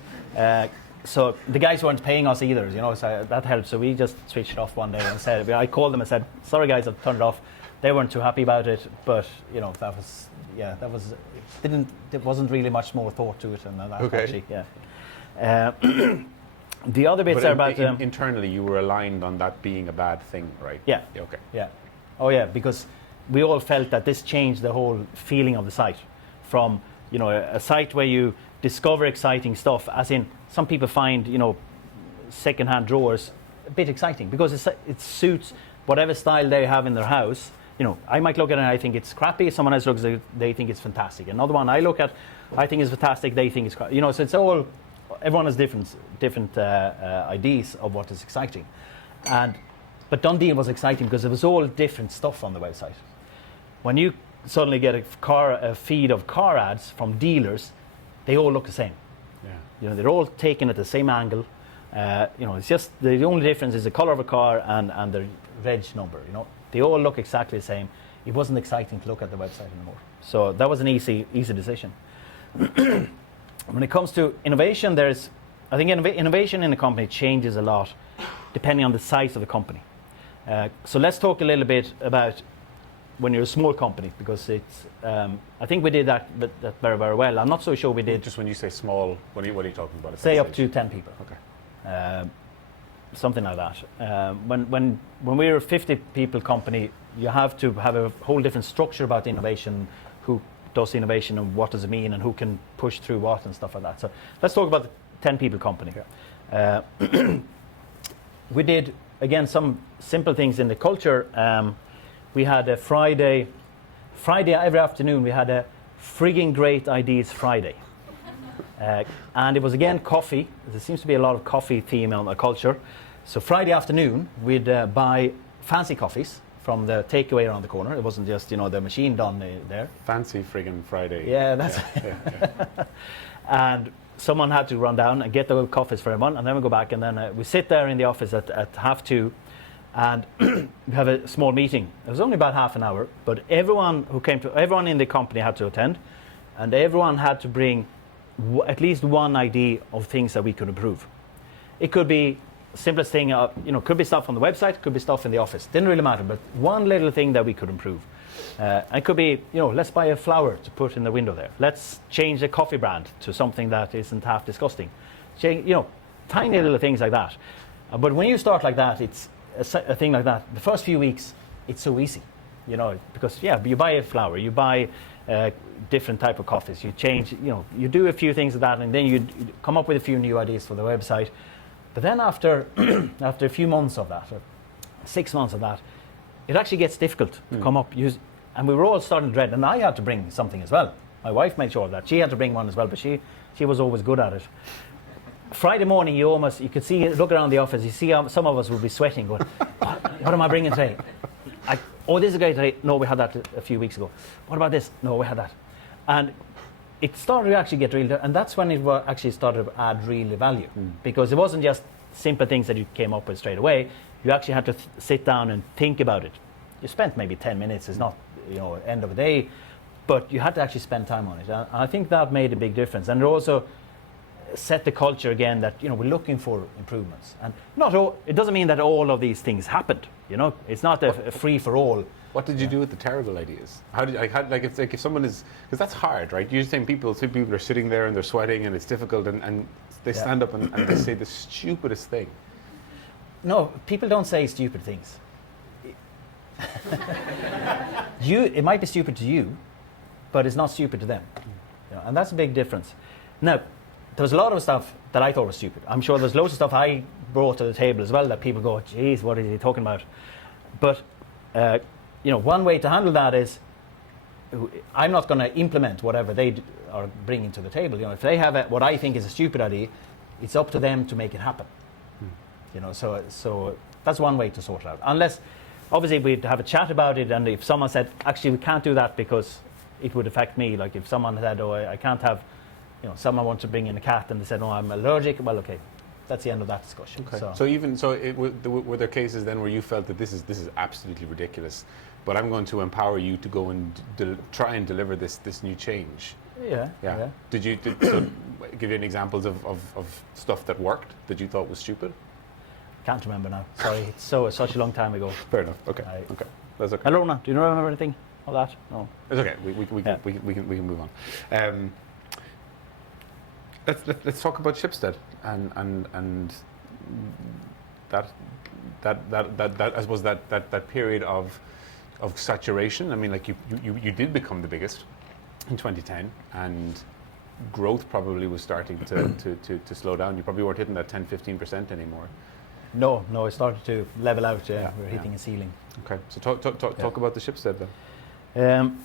So the guys weren't paying us either, so that helped. So we just switched it off one day and said, I called them and said, sorry guys, I've turned it off. They weren't too happy about it, but there wasn't really much more thought to it, and that actually, yeah. The other bits are about internally you were aligned on that being a bad thing, right? Yeah. Okay. Yeah. Oh yeah, because we all felt that this changed the whole feeling of the site from a site where you discover exciting stuff, as in some people find second-hand drawers a bit exciting because it suits whatever style they have in their house. I might look at it and I think it's crappy. Someone else looks at it, they think it's fantastic. Another one I look at, I think is fantastic. They think it's crappy. So it's all, everyone has different ideas of what is exciting. But DoneDeal was exciting because it was all different stuff on the website. When you suddenly get a feed of car ads from dealers, they all look the same. Yeah. They're all taken at the same angle. It's just the only difference is the color of a car and the reg number. They all look exactly the same. It wasn't exciting to look at the website anymore. So that was an easy decision. When it comes to innovation, I think innovation in a company changes a lot depending on the size of the company. So let's talk a little bit about when you're a small company, because it's. I think we did that very, very well. I'm not so sure we did. Just when you say small, what are you talking about? Say up to 10 people. Okay. Something like that. When we're a 50 people company, you have to have a whole different structure about innovation, who does innovation and what does it mean and who can push through what and stuff like that. So let's talk about the 10 people company. We did again, some simple things in the culture. We had a Friday every afternoon. We had a frigging great ideas Friday, and it was again coffee. There seems to be a lot of coffee theme on the culture. So Friday afternoon, we'd buy fancy coffees from the takeaway around the corner. It wasn't just the machine done there. Fancy friggin' Friday. Yeah, that's. Yeah. And someone had to run down and get the coffees for everyone, and then we go back, and then we sit there in the office at 2:30, and we have a small meeting. It was only about half an hour, but everyone in the company had to attend, and everyone had to bring at least one idea of things that we could improve. It could be simplest thing, could be stuff on the website, could be stuff in the office. Didn't really matter, but one little thing that we could improve. It could be, let's buy a flower to put in the window there. Let's change the coffee brand to something that isn't half disgusting. Tiny little things like that. But when you start like that, it's a thing like that. The first few weeks, it's so easy, because you buy a flower, you buy different type of coffees, you change, you do a few things like that, and then you come up with a few new ideas for the website. But then after a few months of that, or 6 months of that, it actually gets difficult to come up. And we were all starting to dread, and I had to bring something as well. My wife made sure of that. She had to bring one as well, but she was always good at it. Friday morning, you could see, look around the office, you see some of us would be sweating, going, what am I bringing today? This is great today. No, we had that a few weeks ago. What about this? No, we had that. And it started to actually get real, and that's when it actually started to add real value, because it wasn't just simple things that you came up with straight away. You actually had to sit down and think about it. You spent maybe 10 minutes. It's not end of the day, but you had to actually spend time on it. And I think that made a big difference, and it also set the culture again that we're looking for improvements. And it doesn't mean that all of these things happened. It's not a free for all. What did you do with the terrible ideas? It's like if someone is, because that's hard, right? You're saying people are sitting there and they're sweating and it's difficult, and they stand up and they say the stupidest thing. No, people don't say stupid things. It might be stupid to you, but it's not stupid to them. And that's a big difference. Now, there was a lot of stuff that I thought was stupid. I'm sure there's loads of stuff I brought to the table as well that people go, geez, what is he talking about? But one way to handle that is I'm not going to implement whatever they are bringing to the table. If they have what I think is a stupid idea, it's up to them to make it happen. So that's one way to sort it out. Unless, obviously, we'd have a chat about it, and if someone said, actually, we can't do that because it would affect me. Like if someone said, I can't have, someone wants to bring in a cat, and they said, I'm allergic. Well, okay. That's the end of that discussion. Okay. Were there cases then where you felt that this is absolutely ridiculous, but I'm going to empower you to go and try and deliver this new change? Yeah. Did give you any examples of stuff that worked that you thought was stupid? Can't remember now. Sorry, it's such a long time ago. Fair enough. Okay. Okay. That's okay. I don't know. Do you remember anything of that? No. It's okay. We can move on. Let's talk about Schibsted and that I suppose that period of saturation. I mean, like you did become the biggest in 2010, and growth probably was starting to slow down. You probably weren't hitting that 10-15% anymore. No, it started to level out. We're hitting a ceiling. Okay, so talk about the Schibsted then.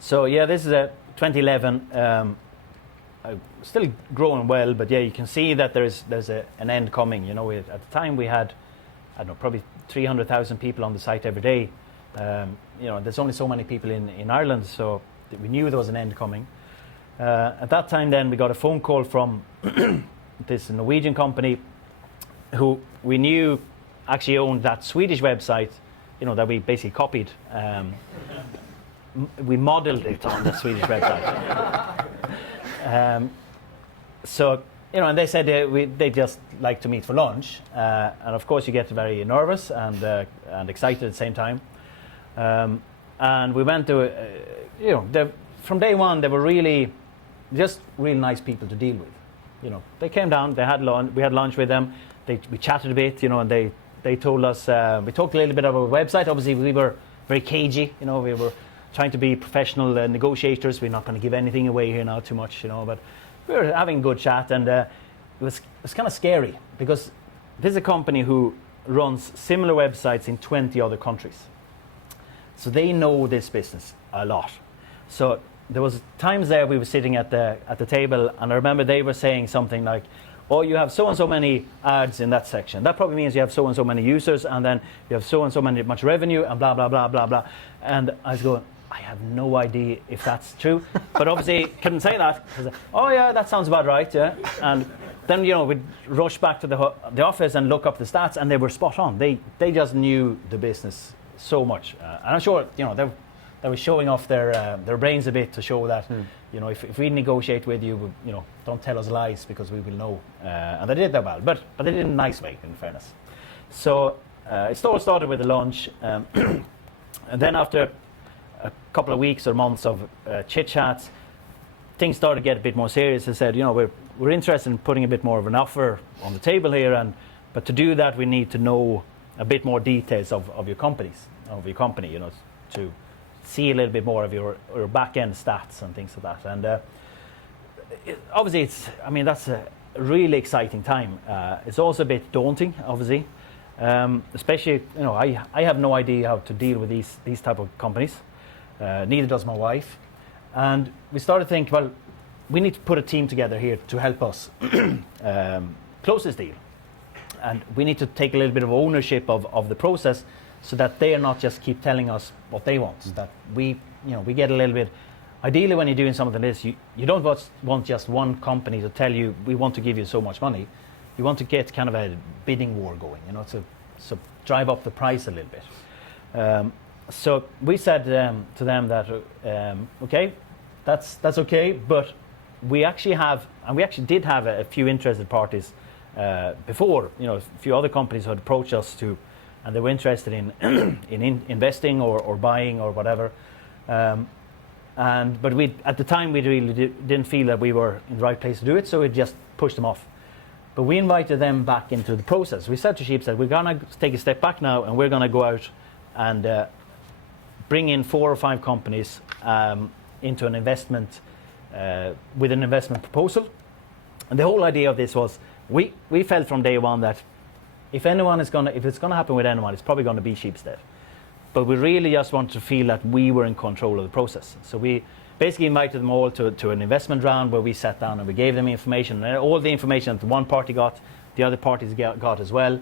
So this is 2011. Still growing well, but you can see that there's an end coming. At the time we had, probably 300,000 people on the site every day. There's only so many people in Ireland, so we knew there was an end coming. At that time, then we got a phone call from this Norwegian company, who we knew actually owned that Swedish website, that we basically copied. We modeled it on the Swedish website. And they said they just like to meet for lunch, and of course you get very nervous and excited at the same time. And we went to, from day one they were really nice people to deal with. They came down, they had lunch, we had lunch with them. We chatted a bit, and they told us, we talked a little bit about our website. Obviously we were very cagey, we were trying to be professional negotiators. We're not going to give anything away here now too much, but we were having a good chat, and it was kind of scary because this is a company who runs similar websites in 20 other countries. So they know this business a lot. So there was times there we were sitting at the table, and I remember they were saying something like, oh, you have so and so many ads in that section. That probably means you have so and so many users, and then you have so and so much revenue, and blah blah blah blah blah. And I was going, I have no idea if that's true, but obviously couldn't say that. I was like, oh yeah, that sounds about right, yeah. And then we'd rush back to the office and look up the stats, and they were spot on. They just knew the business so much, and I'm sure they were showing off their brains a bit to show that if we negotiate with you, don't tell us lies because we will know. And they did that well, but they did it in a nice way, in fairness. So it all started with a lunch, and then after a couple of weeks or months of chit chats, things started to get a bit more serious. They said, we're interested in putting a bit more of an offer on the table here, but to do that we need to know a bit more details of your company, to see a little bit more of your back end stats and things like that. And obviously, that's a really exciting time. It's also a bit daunting, obviously, especially I have no idea how to deal with these type of companies. Neither does my wife. And we started to think, well, we need to put a team together here to help us close this deal. And we need to take a little bit of ownership of the process, so that they are not just keep telling us what they want. That we get a little bit. Ideally, when you're doing something like this, you don't want just one company to tell you, we want to give you so much money. You want to get kind of a bidding war going, so drive up the price a little bit. So we said to them that, okay, that's okay, but we actually did have a few interested parties before. A few other companies had approached us and they were interested in investing or buying or whatever. But at the time we really didn't feel that we were in the right place to do it, so we just pushed them off. But we invited them back into the process. We said to Sheepstead, we're going to take a step back now, and we're going to go out and bring in 4 or 5 companies into an investment with an investment proposal. And the whole idea of this was, we felt from day one that if it's going to happen with anyone, it's probably going to be Sheepstead. But we really just wanted to feel that we were in control of the process. So we basically invited them all to an investment round where we sat down and we gave them information. And all the information that one party got, the other parties got as well.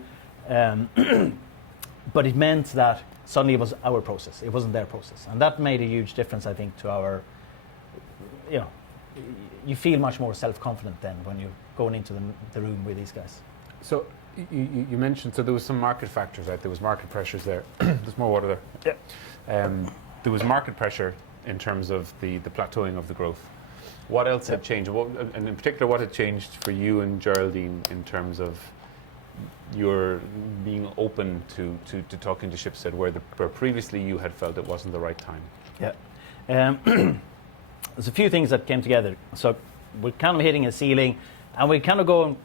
But it meant that suddenly it was our process. It wasn't their process. And that made a huge difference, I think, to our, you feel much more self-confident then when you're going into the room with these guys. So you mentioned, so there was some market factors, right? There was market pressures there. There's more water there. Yeah. There was market pressure in terms of the plateauing of the growth. What else had changed? And in particular, what had changed for you and Geraldine in terms of your being open to talking to Sheepstead, where previously you had felt it wasn't the right time? Yeah. There's a few things that came together. So we're kind of hitting a ceiling, and we're kind of going,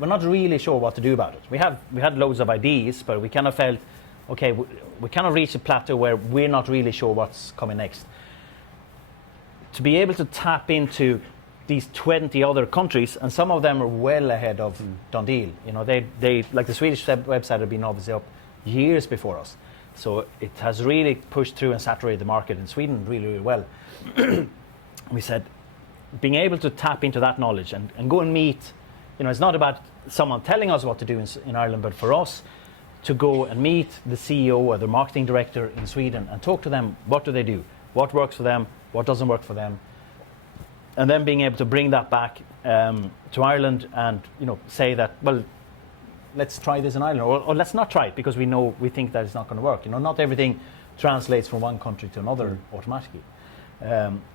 we're not really sure what to do about it. We had loads of ideas, but we kind of felt, okay, we kind of reached a plateau where we're not really sure what's coming next. To be able to tap into these 20 other countries, and some of them are well ahead of DoneDeal. They like the Swedish website had been obviously up years before us. So it has really pushed through and saturated the market in Sweden really, really well. We said, being able to tap into that knowledge and go and meet, it's not about someone telling us what to do in Ireland, but for us to go and meet the CEO or the marketing director in Sweden and talk to them, what do they do? What works for them? What doesn't work for them? And then being able to bring that back to Ireland and say that, well, let's try this in Ireland, or let's not try it because we think that it's not going to work. Not everything translates from one country to another automatically.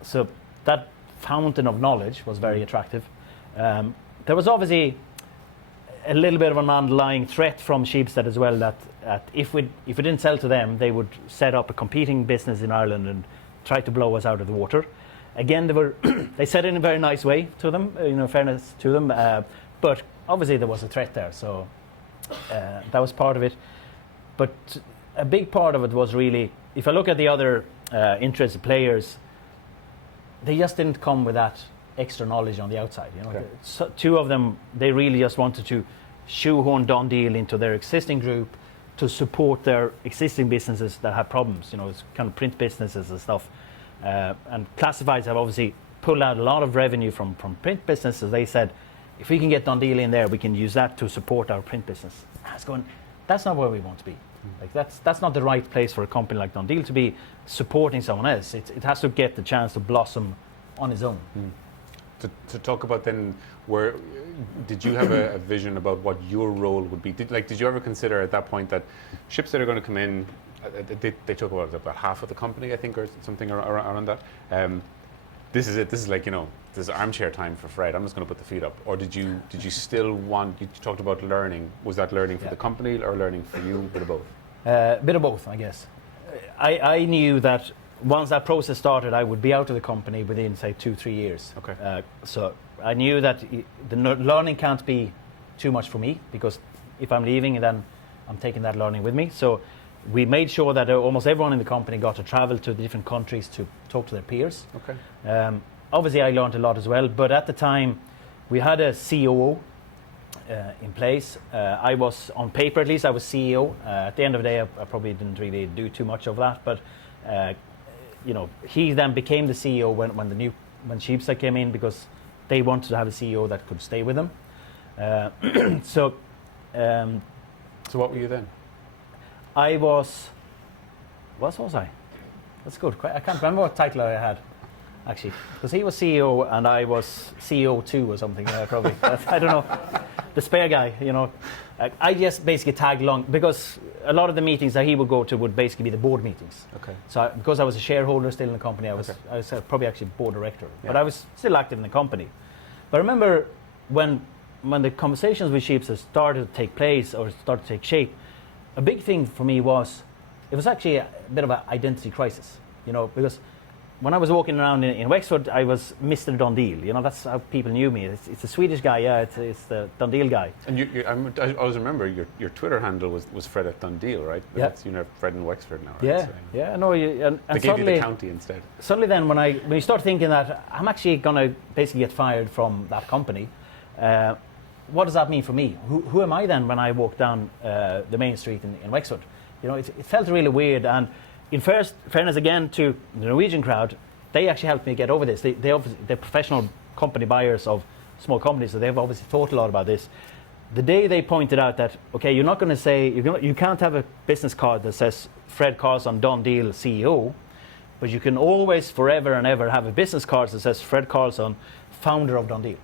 So that fountain of knowledge was very attractive. There was obviously a little bit of an underlying threat from Sheepstead as well, that if we didn't sell to them, they would set up a competing business in Ireland and try to blow us out of the water. Again, they said it in a very nice way to them, fairness to them, but obviously there was a threat there, so that was part of it. But a big part of it was really, if I look at the other interested players, they just didn't come with that extra knowledge on the outside. Okay. So 2 of them, they really just wanted to shoehorn DoneDeal into their existing group to support their existing businesses that have problems. It's kind of print businesses and stuff. And classifieds have obviously pulled out a lot of revenue from print businesses. They said, if we can get DoneDeal in there, we can use that to support our print business. I was going, that's not where we want to be. Like that's not the right place for a company like DoneDeal to be supporting someone else. It has to get the chance to blossom on its own. To talk about then, where did you have a vision about what your role would be? Did you ever consider at that point that ships that are going to come in, they talk about half of the company, I think, or something around that. This is it. This is like, this is armchair time for Fred. I'm just going to put the feet up. Or did you still want? You talked about learning. Was that learning for the company or learning for you? A bit of both. Bit of both, I guess. I knew that once that process started, I would be out of the company within, say, 2-3 years. Okay. So I knew that the learning can't be too much for me, because if I'm leaving, then I'm taking that learning with me. So we made sure that almost everyone in the company got to travel to the different countries to talk to their peers. Okay. Obviously, I learned a lot as well, but at the time, we had a COO in place. I was, on paper at least, I was CEO. At the end of the day, I probably didn't really do too much of that, but he then became the CEO when Sheepside came in, because they wanted to have a CEO that could stay with them. So what were you then? I was. What was I? That's good. I can't remember what title I had, actually, because he was CEO and I was CO2 or something. Probably. I don't know. The spare guy, I just basically tagged along, because a lot of the meetings that he would go to would basically be the board meetings. Okay. So because I was a shareholder still in the company, I was probably actually board director, but I was still active in the company. But I remember when the conversations with Sheepside started to take place or started to take shape, a big thing for me was, it was actually a bit of an identity crisis, because when I was walking around in Wexford, I was Mr. DoneDeal. That's how people knew me. It's a Swedish guy, it's the DoneDeal guy. And I always remember your Twitter handle was Fred at DoneDeal, right? Yeah. That's, Fred in Wexford now, right? Yeah, So, yeah. No, and they gave you the county instead. Suddenly then, when you start thinking that I'm actually going to basically get fired from that company, what does that mean for me? Who am I then when I walk down the main street in Wexford? It felt really weird. And in fairness again to the Norwegian crowd, they actually helped me get over this. They're professional company buyers of small companies, so they've obviously thought a lot about this. The day they pointed out that, okay, you're not going to say, you can't have a business card that says Fred Karlsson, DoneDeal, CEO, but you can always, forever and ever, have a business card that says Fred Karlsson, founder of DoneDeal.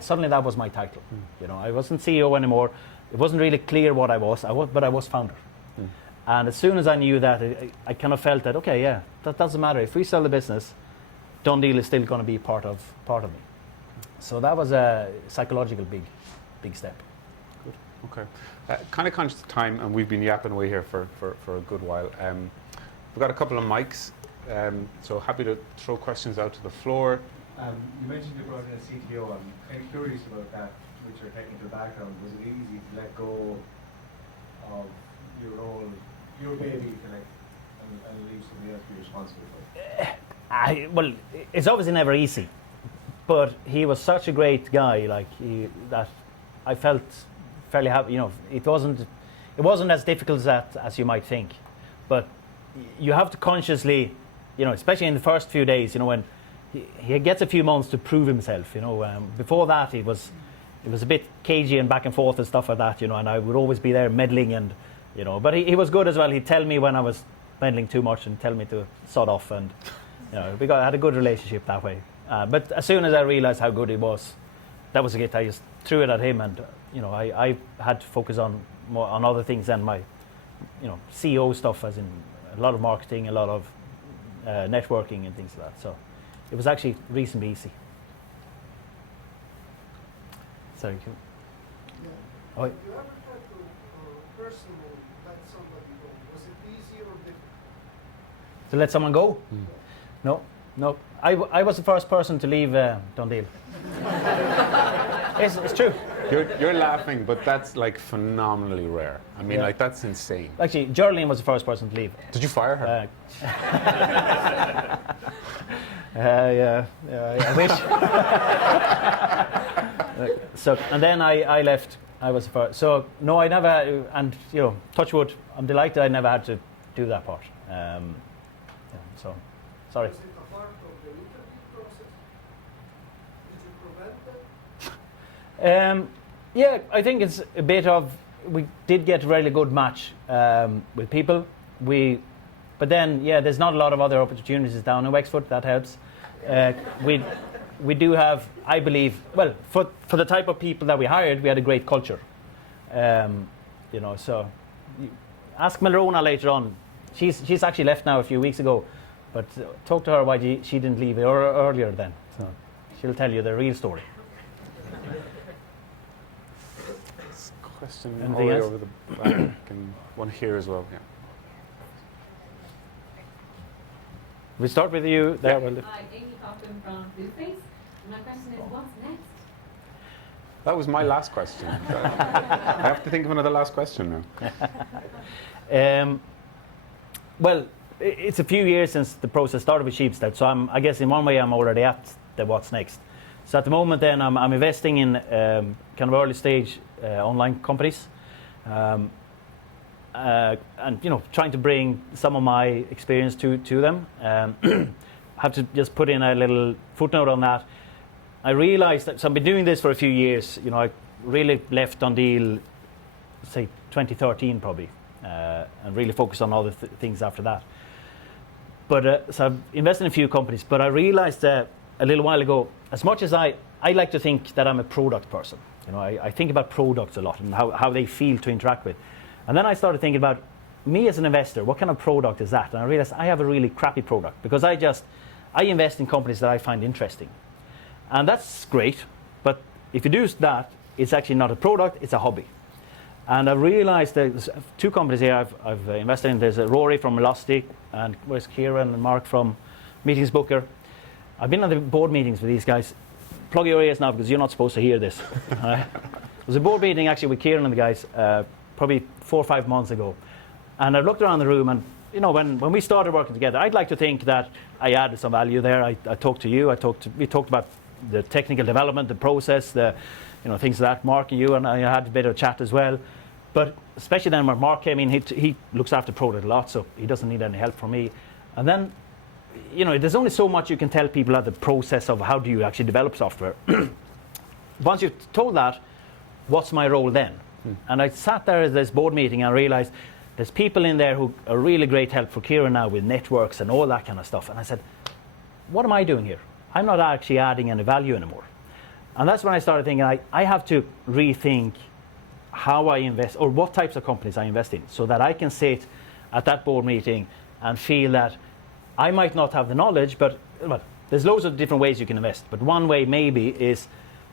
Suddenly that was my title. I wasn't CEO anymore. It wasn't really clear what I was, but I was founder. And as soon as I knew that, I kind of felt that, okay, yeah, that doesn't matter. If we sell the business, DoneDeal is still going to be part of me. So that was a psychological big step. Good. Okay. Kind of conscious of time, and we've been yapping away here for a good while. We've got a couple of mics, so happy to throw questions out to the floor. You mentioned you brought in a CTO. I'm kind of curious about that, with your technical background. Was it easy to let go of your role, your baby, and leave somebody else to be responsible for? Well, it's obviously never easy, but he was such a great guy, that I felt fairly happy. It wasn't as difficult as you might think, but you have to consciously, especially in the first few days, when he gets a few months to prove himself. Before that, it was a bit cagey and back and forth and stuff like that. And I would always be there meddling and. But he was good as well. He'd tell me when I was meddling too much and tell me to sod off, and we had a good relationship that way. But as soon as I realised how good he was, that was it. I just threw it at him, and I had to focus on other things than my CEO stuff, as in a lot of marketing, a lot of networking and things like that. So it was actually reasonably easy. Sorry. Yeah. You ever tried to personally let somebody go? Was it easy or difficult? To let someone go? No. I was the first person to leave DoneDeal. It's true. You're laughing, but that's phenomenally rare. I mean, that's insane. Actually, Geraldine was the first person to leave. Did you fire her? Yeah, I wish. So, and then I left. I was first. So no, I never. And you know, touch wood. I'm delighted I never had to do that part. Yeah, so, sorry. Was it a part of the interview process? Did you prevent that? Yeah, I think it's a bit of. We did get a really good match with people. But then, yeah, there's not a lot of other opportunities down in Wexford. That helps. We do have, I believe, well, for the type of people that we hired, we had a great culture. You know, so ask Melrona later on. She's actually left now a few weeks ago, but talk to her why she didn't leave earlier then. So she'll tell you the real story. Question Anything all the way else? over the back and one here as well. Yeah. We start with you there. Well, Hi, Amy Cochran from Blueface. My question is, what's next? That was my last question. I have to think of another last question now. Well, it's a few years since the process started with Sheepstead, so I guess in one way I'm already at the what's next. So at the moment then I'm investing in kind of early stage online companies. And you know, trying to bring some of my experience to them. Have to just put in a little footnote on that. I realised that, so I've been doing this for a few years. You know, I really left DoneDeal, say 2013 probably, and really focused on all the things after that. But so I've invested in a few companies. But I realised a little while ago, as much as I like to think that I'm a product person. You know, I think about products a lot and how they feel to interact with. And then I started thinking about me as an investor, what kind of product is that? And I realized I have a really crappy product because I invest in companies that I find interesting. And that's great, but if you do that, it's actually not a product, it's a hobby. And I realized there's two companies here I've invested in. There's Rory from Velocity, and where's Kieran and Mark from Meetings Booker. I've been on the board meetings with these guys. Plug your ears now because you're not supposed to hear this. There was a board meeting actually with Kieran and the guys probably 4 or 5 months ago. And I looked around the room and, you know, when we started working together, I'd like to think that I added some value there. I talked to you, we talked about the technical development, the process, the, you know, things like that. Mark and you and I had a bit of a chat as well. But especially then when Mark came in, he looks after product a lot, so he doesn't need any help from me. And then, you know, there's only so much you can tell people about the process of how do you actually develop software. Once you've told that, what's my role then? And I sat there at this board meeting and I realized there's people in there who are really great help for Kieran now with networks and all that kind of stuff. And I said, what am I doing here? I'm not actually adding any value anymore. And that's when I started thinking I have to rethink how I invest or what types of companies I invest in so that I can sit at that board meeting and feel that I might not have the knowledge, but well, there's loads of different ways you can invest. But one way maybe is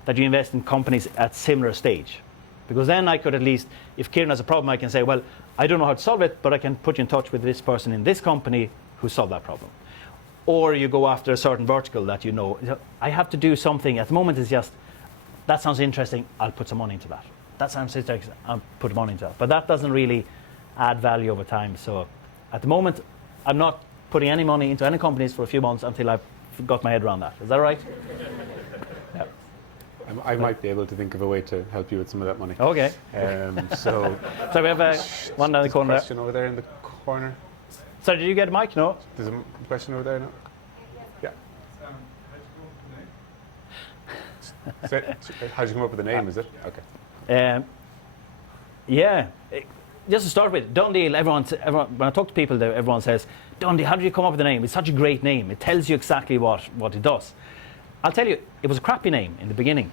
that you invest in companies at similar stage. Because then I could at least, if Kieran has a problem, I can say, well, I don't know how to solve it, but I can put you in touch with this person in this company who solved that problem. Or you go after a certain vertical that you know. I have to do something. At the moment, it's just, that sounds interesting, I'll put some money into that. That sounds interesting, I'll put money into that. But that doesn't really add value over time. So at the moment, I'm not putting any money into any companies for a few months until I've got my head around that. Is that right? Yeah. I might be able to think of a way to help you with some of that money. Okay. So we have one down the corner there. Question over there in the corner. Sorry, did you get a mic? No? There's a question over there now. Yeah. How'd you come up with the name, is it? Okay. Yeah. Just to start with, DoneDeal, everyone, when I talk to people, everyone says, DoneDeal, how did you come up with the name? It's such a great name. It tells you exactly what it does. I'll tell you, it was a crappy name in the beginning.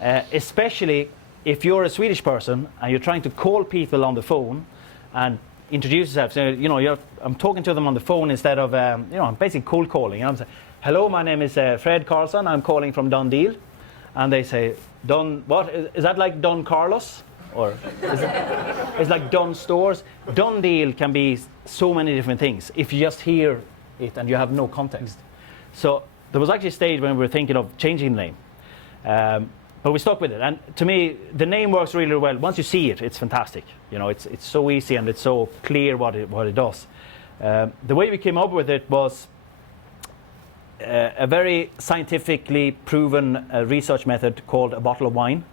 Especially if you're a Swedish person and you're trying to call people on the phone and introduce yourself. So, you know, I'm talking to them on the phone instead of, you know, I'm basically cold calling. I'm saying, hello, my name is Fred Karlsson. I'm calling from DoneDeal. And they say, what? Is that like Don Carlos? Or is it's like Don Stores? DoneDeal can be so many different things if you just hear it and you have no context. So there was actually a stage when we were thinking of changing the name. But we stuck with it. And to me, the name works really well. Once you see it, it's fantastic. You know, it's so easy and it's so clear what it does. The way we came up with it was, a very scientifically proven research method called a bottle of wine.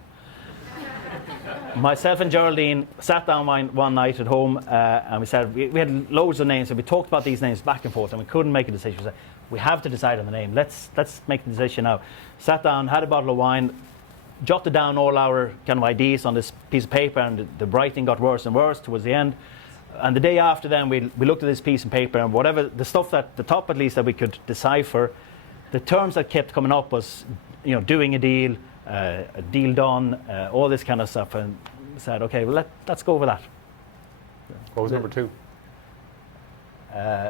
Myself and Geraldine sat down one night at home and we said, we had loads of names, and we talked about these names back and forth, and we couldn't make a decision. We said, we have to decide on the name. Let's make the decision now. Sat down, had a bottle of wine, jotted down all our kind of ideas on this piece of paper, and the writing got worse and worse towards the end. And the day after then, we looked at this piece of paper, and whatever, the stuff at the top at least that we could decipher, the terms that kept coming up was, doing a deal, a deal done, all this kind of stuff, and said, okay, well, let's go with that. What was number 2?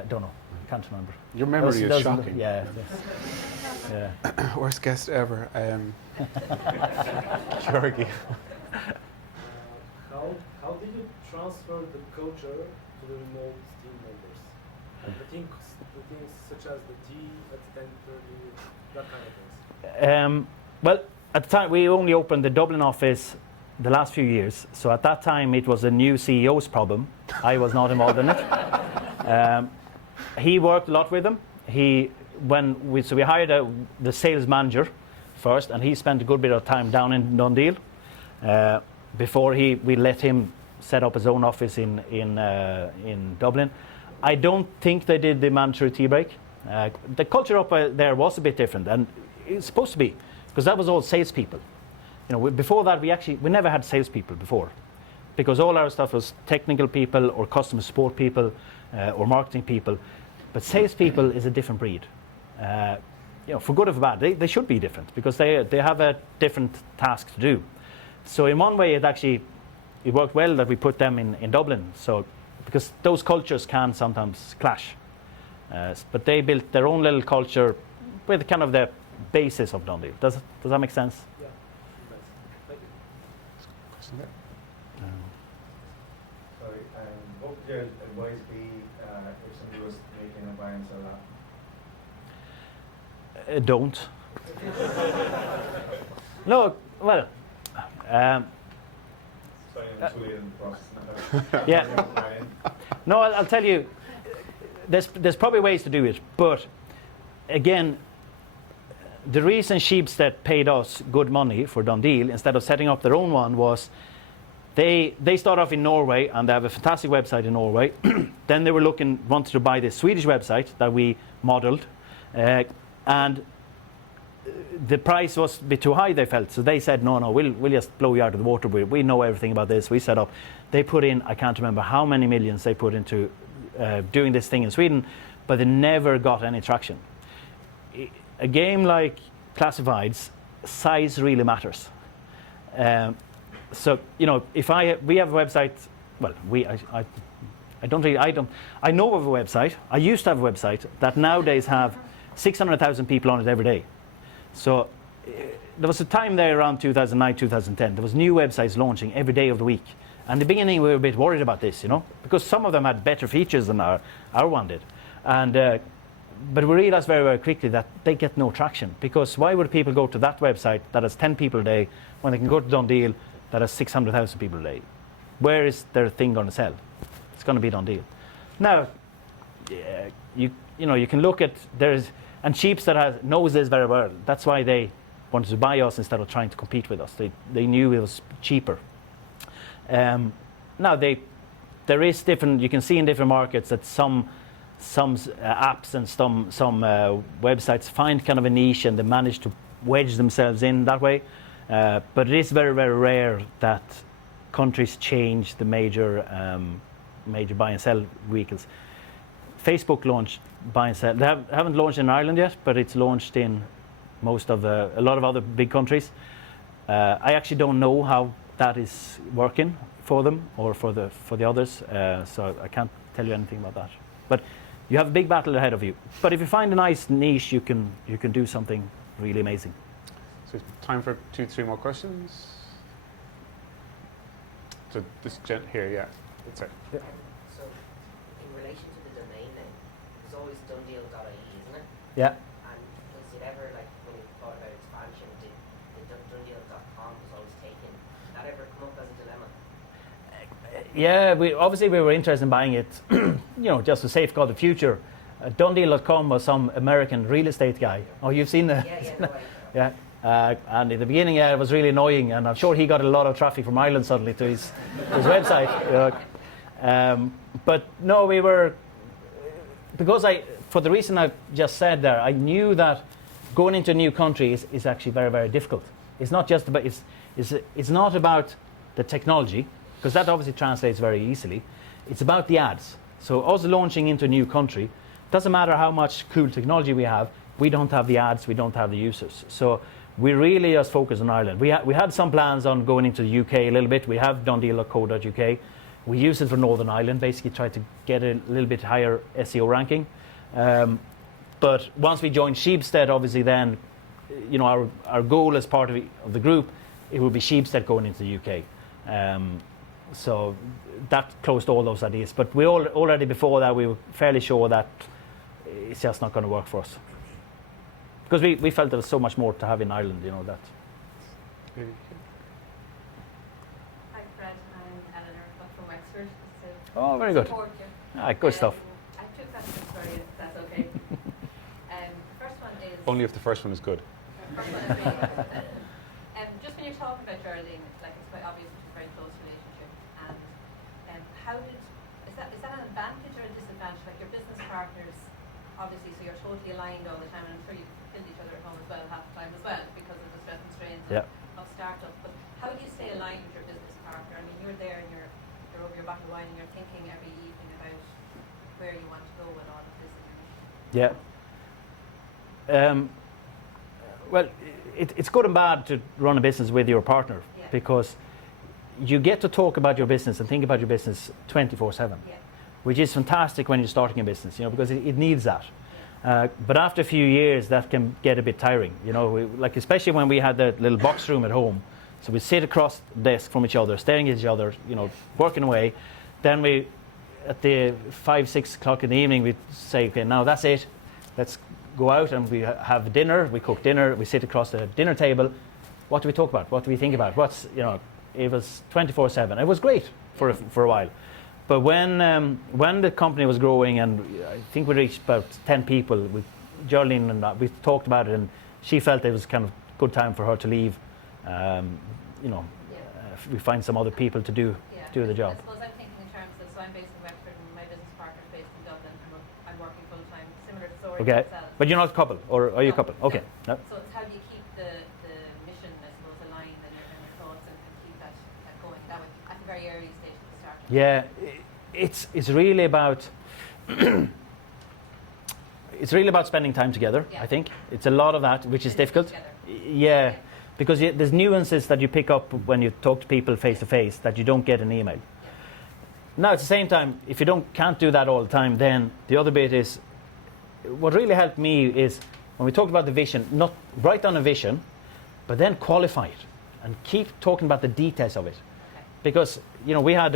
Don't know. Can't remember. Your memory is shocking. Yeah. Worst guest ever. Georgie. How did you transfer the culture to the remote team members? The things such as the tea at 10:30, that kind of things. Well, at the time, we only opened the Dublin office the last few years. So at that time, it was a new CEO's problem. I was not involved in it. He worked a lot with them. We hired the sales manager first, and he spent a good bit of time down in DoneDeal before we let him set up his own office in Dublin. I don't think they did the mandatory tea break. The culture up there was a bit different, and it's supposed to be, because that was all salespeople. Before that, we never had salespeople before, because all our stuff was technical people or customer support people or marketing people. But salespeople is a different breed. For good or for bad, they should be different, because they have a different task to do. So in one way, it worked well that we put them in Dublin. So because those cultures can sometimes clash, but they built their own little culture with kind of the basis of DoneDeal. Does that make sense? Yeah. Thank you. Question there? Sorry, what would your advice be if somebody was making a buy and sell app? Don't. No, well. Sorry, I'm too late in the process. Yeah. No, I'll tell you, there's probably ways to do it, but again, the reason Sheepstead paid us good money for DoneDeal instead of setting up their own one was they start off in Norway, and they have a fantastic website in Norway. Then they wanted to buy this Swedish website that we modeled, and the price was a bit too high, they felt. So they said, no, we'll just blow you out of the water. We know everything about this. We set up. They put in, I can't remember how many millions they put into doing this thing in Sweden, but they never got any traction. A game like Classifieds, size really matters. So if we have a website, well, I know of a website. I used to have a website that nowadays have 600,000 people on it every day. So there was a time there around 2009, 2010. There was new websites launching every day of the week. And in the beginning, we were a bit worried about this, because some of them had better features than our one did. And but we realized very, very quickly that they get no traction, because why would people go to that website that has 10 people a day when they can go to DoneDeal that has 600,000 people a day? Where is their thing going to sell? It's going to be DoneDeal. Now, you can look at and Sheepstead knows this very well. That's why they wanted to buy us instead of trying to compete with us. They knew it was cheaper. Now there is different. You can see in different markets that some apps and some websites find kind of a niche, and they manage to wedge themselves in that way. But it is very, very rare that countries change the major buy and sell vehicles. Facebook launched buy and sell. They haven't launched in Ireland yet, but it's launched in a lot of other big countries. I actually don't know how that is working for them or for the others, so I can't tell you anything about that. But you have a big battle ahead of you. But if you find a nice niche, you can do something really amazing. So time for 2-3 more questions. So this gent here, yeah. That's it. Yeah. So, in relation to the domain name, it's always DoneDeal.ie, isn't it? Yeah. And was it ever, when you thought about expansion, did the DoneDeal.com was always taken? Did that ever come up as a dilemma? Yeah, we were interested in buying it, just to safeguard the future. DoneDeal.com was some American real estate guy. Oh, you've seen the... Yeah, Yeah. And in the beginning, it was really annoying, and I'm sure he got a lot of traffic from Ireland suddenly to his website. But no, we were... Because for the reason I just said there, I knew that going into a new country is actually very, very difficult. It's not just about... It's not about the technology, because that obviously translates very easily. It's about the ads. So us launching into a new country, doesn't matter how much cool technology we have, we don't have the ads, we don't have the users. So we really just focus on Ireland. We had some plans on going into the UK a little bit. We have DoneDeal.co.uk. We use it for Northern Ireland, basically try to get a little bit higher SEO ranking. But once we joined Sheepstead, obviously then, our goal as part of the group, it will be Sheepstead going into the UK. So that closed all those ideas. But we already before that, we were fairly sure that it's just not going to work for us. Because we felt there was so much more to have in Ireland, that. Hi, Fred. I'm Eleanor from Wexford. Oh, very good. Support you. Good stuff. I have two questions for you, if that's okay. The first one is... Only if the first one is good. The first one is really good. Just when you're talking about Geraldine, it's quite obvious it's a very close relationship. And is that an advantage or a disadvantage? Like your business partners, obviously, so you're totally aligned all the time, and I'm sure you killed each other at home as well half the time as well because of the stress and strains of startup. But how do you stay aligned with your business partner? I mean, you're there and you're over your bottle of wine and you're thinking every evening about where you want to go and all of this. Yeah. Well, it's good and bad to run a business with your partner because you get to talk about your business and think about your business 24/7, which is fantastic when you're starting a business, because it needs that. But after a few years, that can get a bit tiring, especially when we had that little box room at home. So we sit across the desk from each other, staring at each other, working away. Then we, at the 5, 6 o'clock in the evening, we say, okay, now that's it. Let's go out and we have dinner. We cook dinner. We sit across the dinner table. What do we talk about? What do we think about? It was 24/7. It was great for a while. But when the company was growing, and I think we reached about 10 people, Geraldine and we talked about it, and she felt it was kind of good time for her to leave. We find some other people to do the job. I suppose I'm thinking in terms of, so I'm based in Wexford and my business partner is based in Dublin, and I'm working full time, similar story to yourself. But you're not a couple, or are you a couple? Okay. No. So it's how do you keep the mission, I suppose, aligned and your thoughts and keep that going that way at the very early stage of the start? Yeah, it's really about it's really about spending time together. I think it's a lot of that, which is difficult. Yeah, because there's nuances that you pick up when you talk to people face to face that you don't get in email. Now, at the same time, if you can't do that all the time, then the other bit is what really helped me is when we talked about the vision, not write down a vision, but then qualify it and keep talking about the details of it. Because we had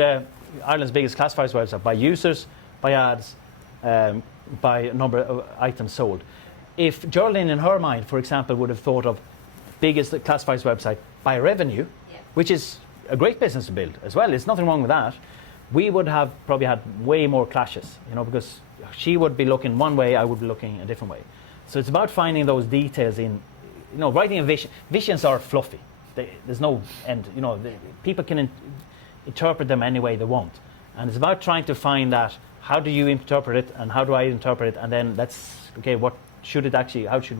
Ireland's biggest classifieds website by users, by ads, by a number of items sold. If Geraldine, in her mind, for example, would have thought of biggest classifieds website by revenue, which is a great business to build as well, there's nothing wrong with that, we would have probably had way more clashes, because she would be looking one way, I would be looking a different way. So it's about finding those details in, writing a vision. Visions are fluffy. There's no end. People can interpret them any way they want, and it's about trying to find that. How do you interpret it, and how do I interpret it, and then how should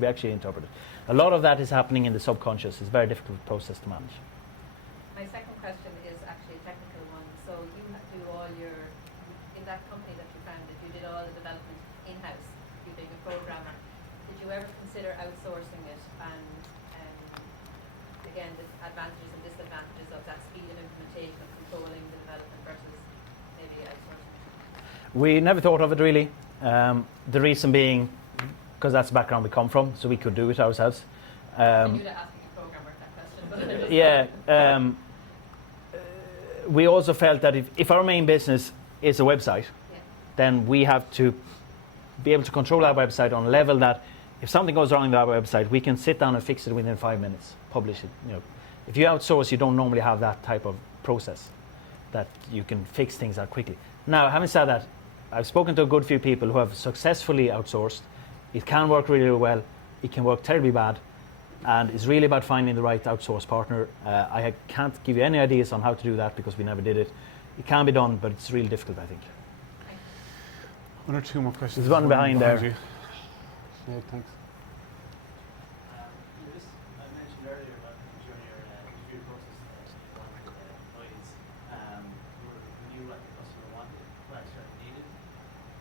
we actually interpret it? A lot of that is happening in the subconscious. It's a very difficult process to manage. My second question is actually a technical one. So you do all in that company that you founded, you did all the development in-house, you being a programmer. Did you ever consider outsourcing it, and again, the advantages and disadvantages of that speed of implementation of controlling the development versus maybe outsourcing it? We never thought of it really. The reason being, because that's the background we come from, so we could do it ourselves. I knew that asking a programmer that question, but we also felt that if our main business is a website, then we have to be able to control our website on a level that if something goes wrong with our website, we can sit down and fix it within 5 minutes, publish it. If you outsource, you don't normally have that type of process that you can fix things out quickly. Now, having said that, I've spoken to a good few people who have successfully outsourced. It can work really well. It can work terribly bad. And it's really about finding the right outsource partner. I can't give you any ideas on how to do that because we never did it. It can be done, but it's really difficult, I think. One or two more questions. There's one behind there. You. Yeah, thanks. I mentioned earlier about during your interview process that you wanted employees who knew what the customer wanted, what actually needed,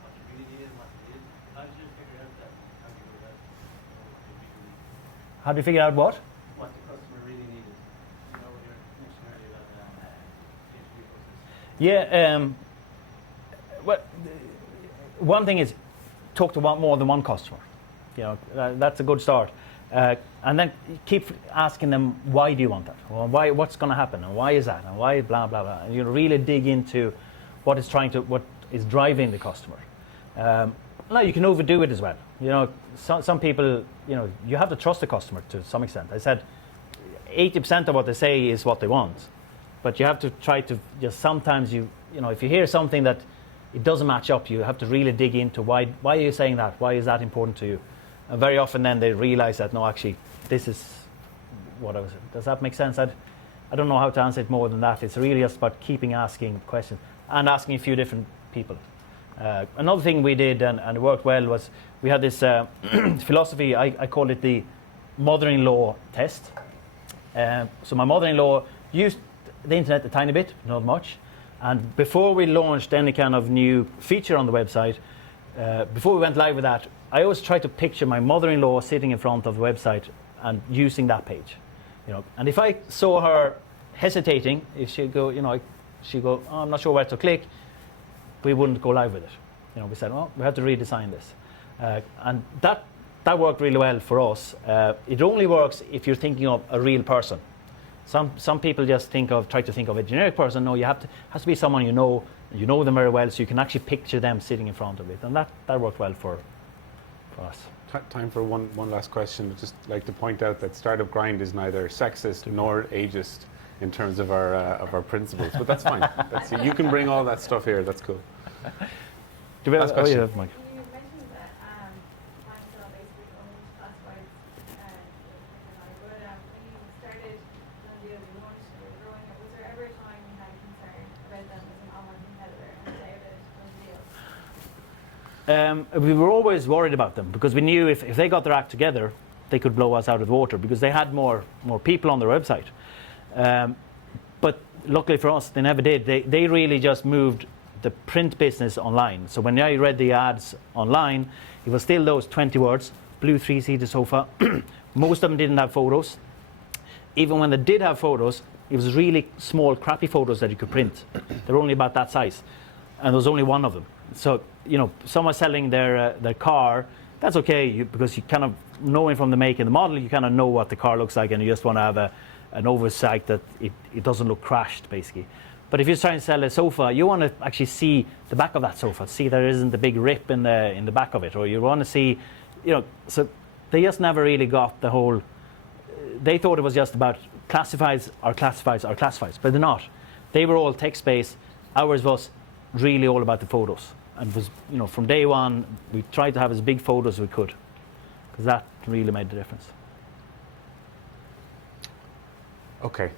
what you really needed, and what they needed. How did you figure out that? How do you do that? How do you figure out what? What the customer really needed. You know, you mentioned earlier about the interview process. Yeah. Well, one thing is talk to more than one customer. You know, that's a good start. And then keep asking them, why do you want that? Well, why? What's going to happen? And why is that? And why blah blah blah? And you really dig into what is driving the customer. Now you can overdo it as well. You know, some people, you know, you have to trust the customer to some extent. I said 80% of what they say is what they want, but you have to try to just sometimes you know, if you hear something that it doesn't match up, you have to really dig into why are you saying that? Why is that important to you? And very often then they realize that, no, actually, this is what I was. Does that make sense? I don't know how to answer it more than that. It's really just about keeping asking questions and asking a few different people. Another thing we did, and it worked well, was we had this philosophy, I call it the mother-in-law test. So my mother-in-law used the internet a tiny bit, not much. And before we launched any kind of new feature on the website, before we went live with that, I always try to picture my mother-in-law sitting in front of the website and using that page. You know, and if I saw her hesitating, if she'd go, oh, I'm not sure where to click, we wouldn't go live with it. You know, we said, well, we have to redesign this. And that worked really well for us. It only works if you're thinking of a real person. Some people just try to think of a generic person. No, has to be someone you know them very well, so you can actually picture them sitting in front of it. And that worked well for us. Time for one last question. I'd just like to point out that Startup Grind is neither sexist nor ageist in terms of our principles, but that's fine. You can bring all that stuff here. That's cool. Do we have, last question. Oh, yeah, Mike. You mentioned that Mindcell basically owned classifieds, but when you started DoneDeal, you launched and you were growing it, was there ever a time you had a concern about them as an online competitor and say that DoneDeal? We were always worried about them because we knew if they got their act together, they could blow us out of the water because they had more people on their website. But luckily for us, they never did. They really just moved the print business online. So when I read the ads online, it was still those 20 words, blue three-seater sofa. Most of them didn't have photos. Even when they did have photos, it was really small, crappy photos that you could print. They were only about that size. And there was only one of them. So, you know, someone selling their car, that's okay, because you kind of, knowing from the make and the model, you kind of know what the car looks like and you just want to have an oversight that it doesn't look crashed, basically. But if you're trying to sell a sofa, you want to actually see the back of that sofa, see there isn't a big rip in the back of it, or you want to see, you know, so they just never really got the whole, they thought it was just about classifieds, but they're not. They were all text-based, ours was really all about the photos. And was, you know, from day one, we tried to have as big photos as we could, because that really made the difference. Okay,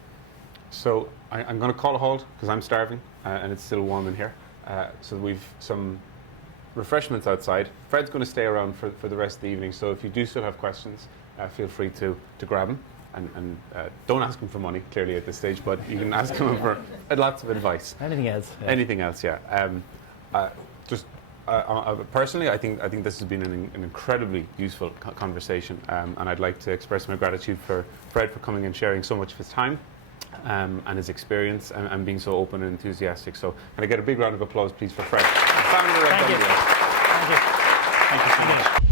so I'm going to call a halt because I'm starving and it's still warm in here. So we've some refreshments outside. Fred's going to stay around for the rest of the evening, so if you do still have questions, feel free to grab him. And don't ask him for money, clearly, at this stage, but you can ask him for lots of advice. Anything else? Yeah. Anything else, yeah. Personally, I think this has been an incredibly useful conversation, and I'd like to express my gratitude for Fred for coming and sharing so much of his time and his experience and being so open and enthusiastic. So can I get a big round of applause, please, for Fred, founder of DoneDeal. Thank you so much.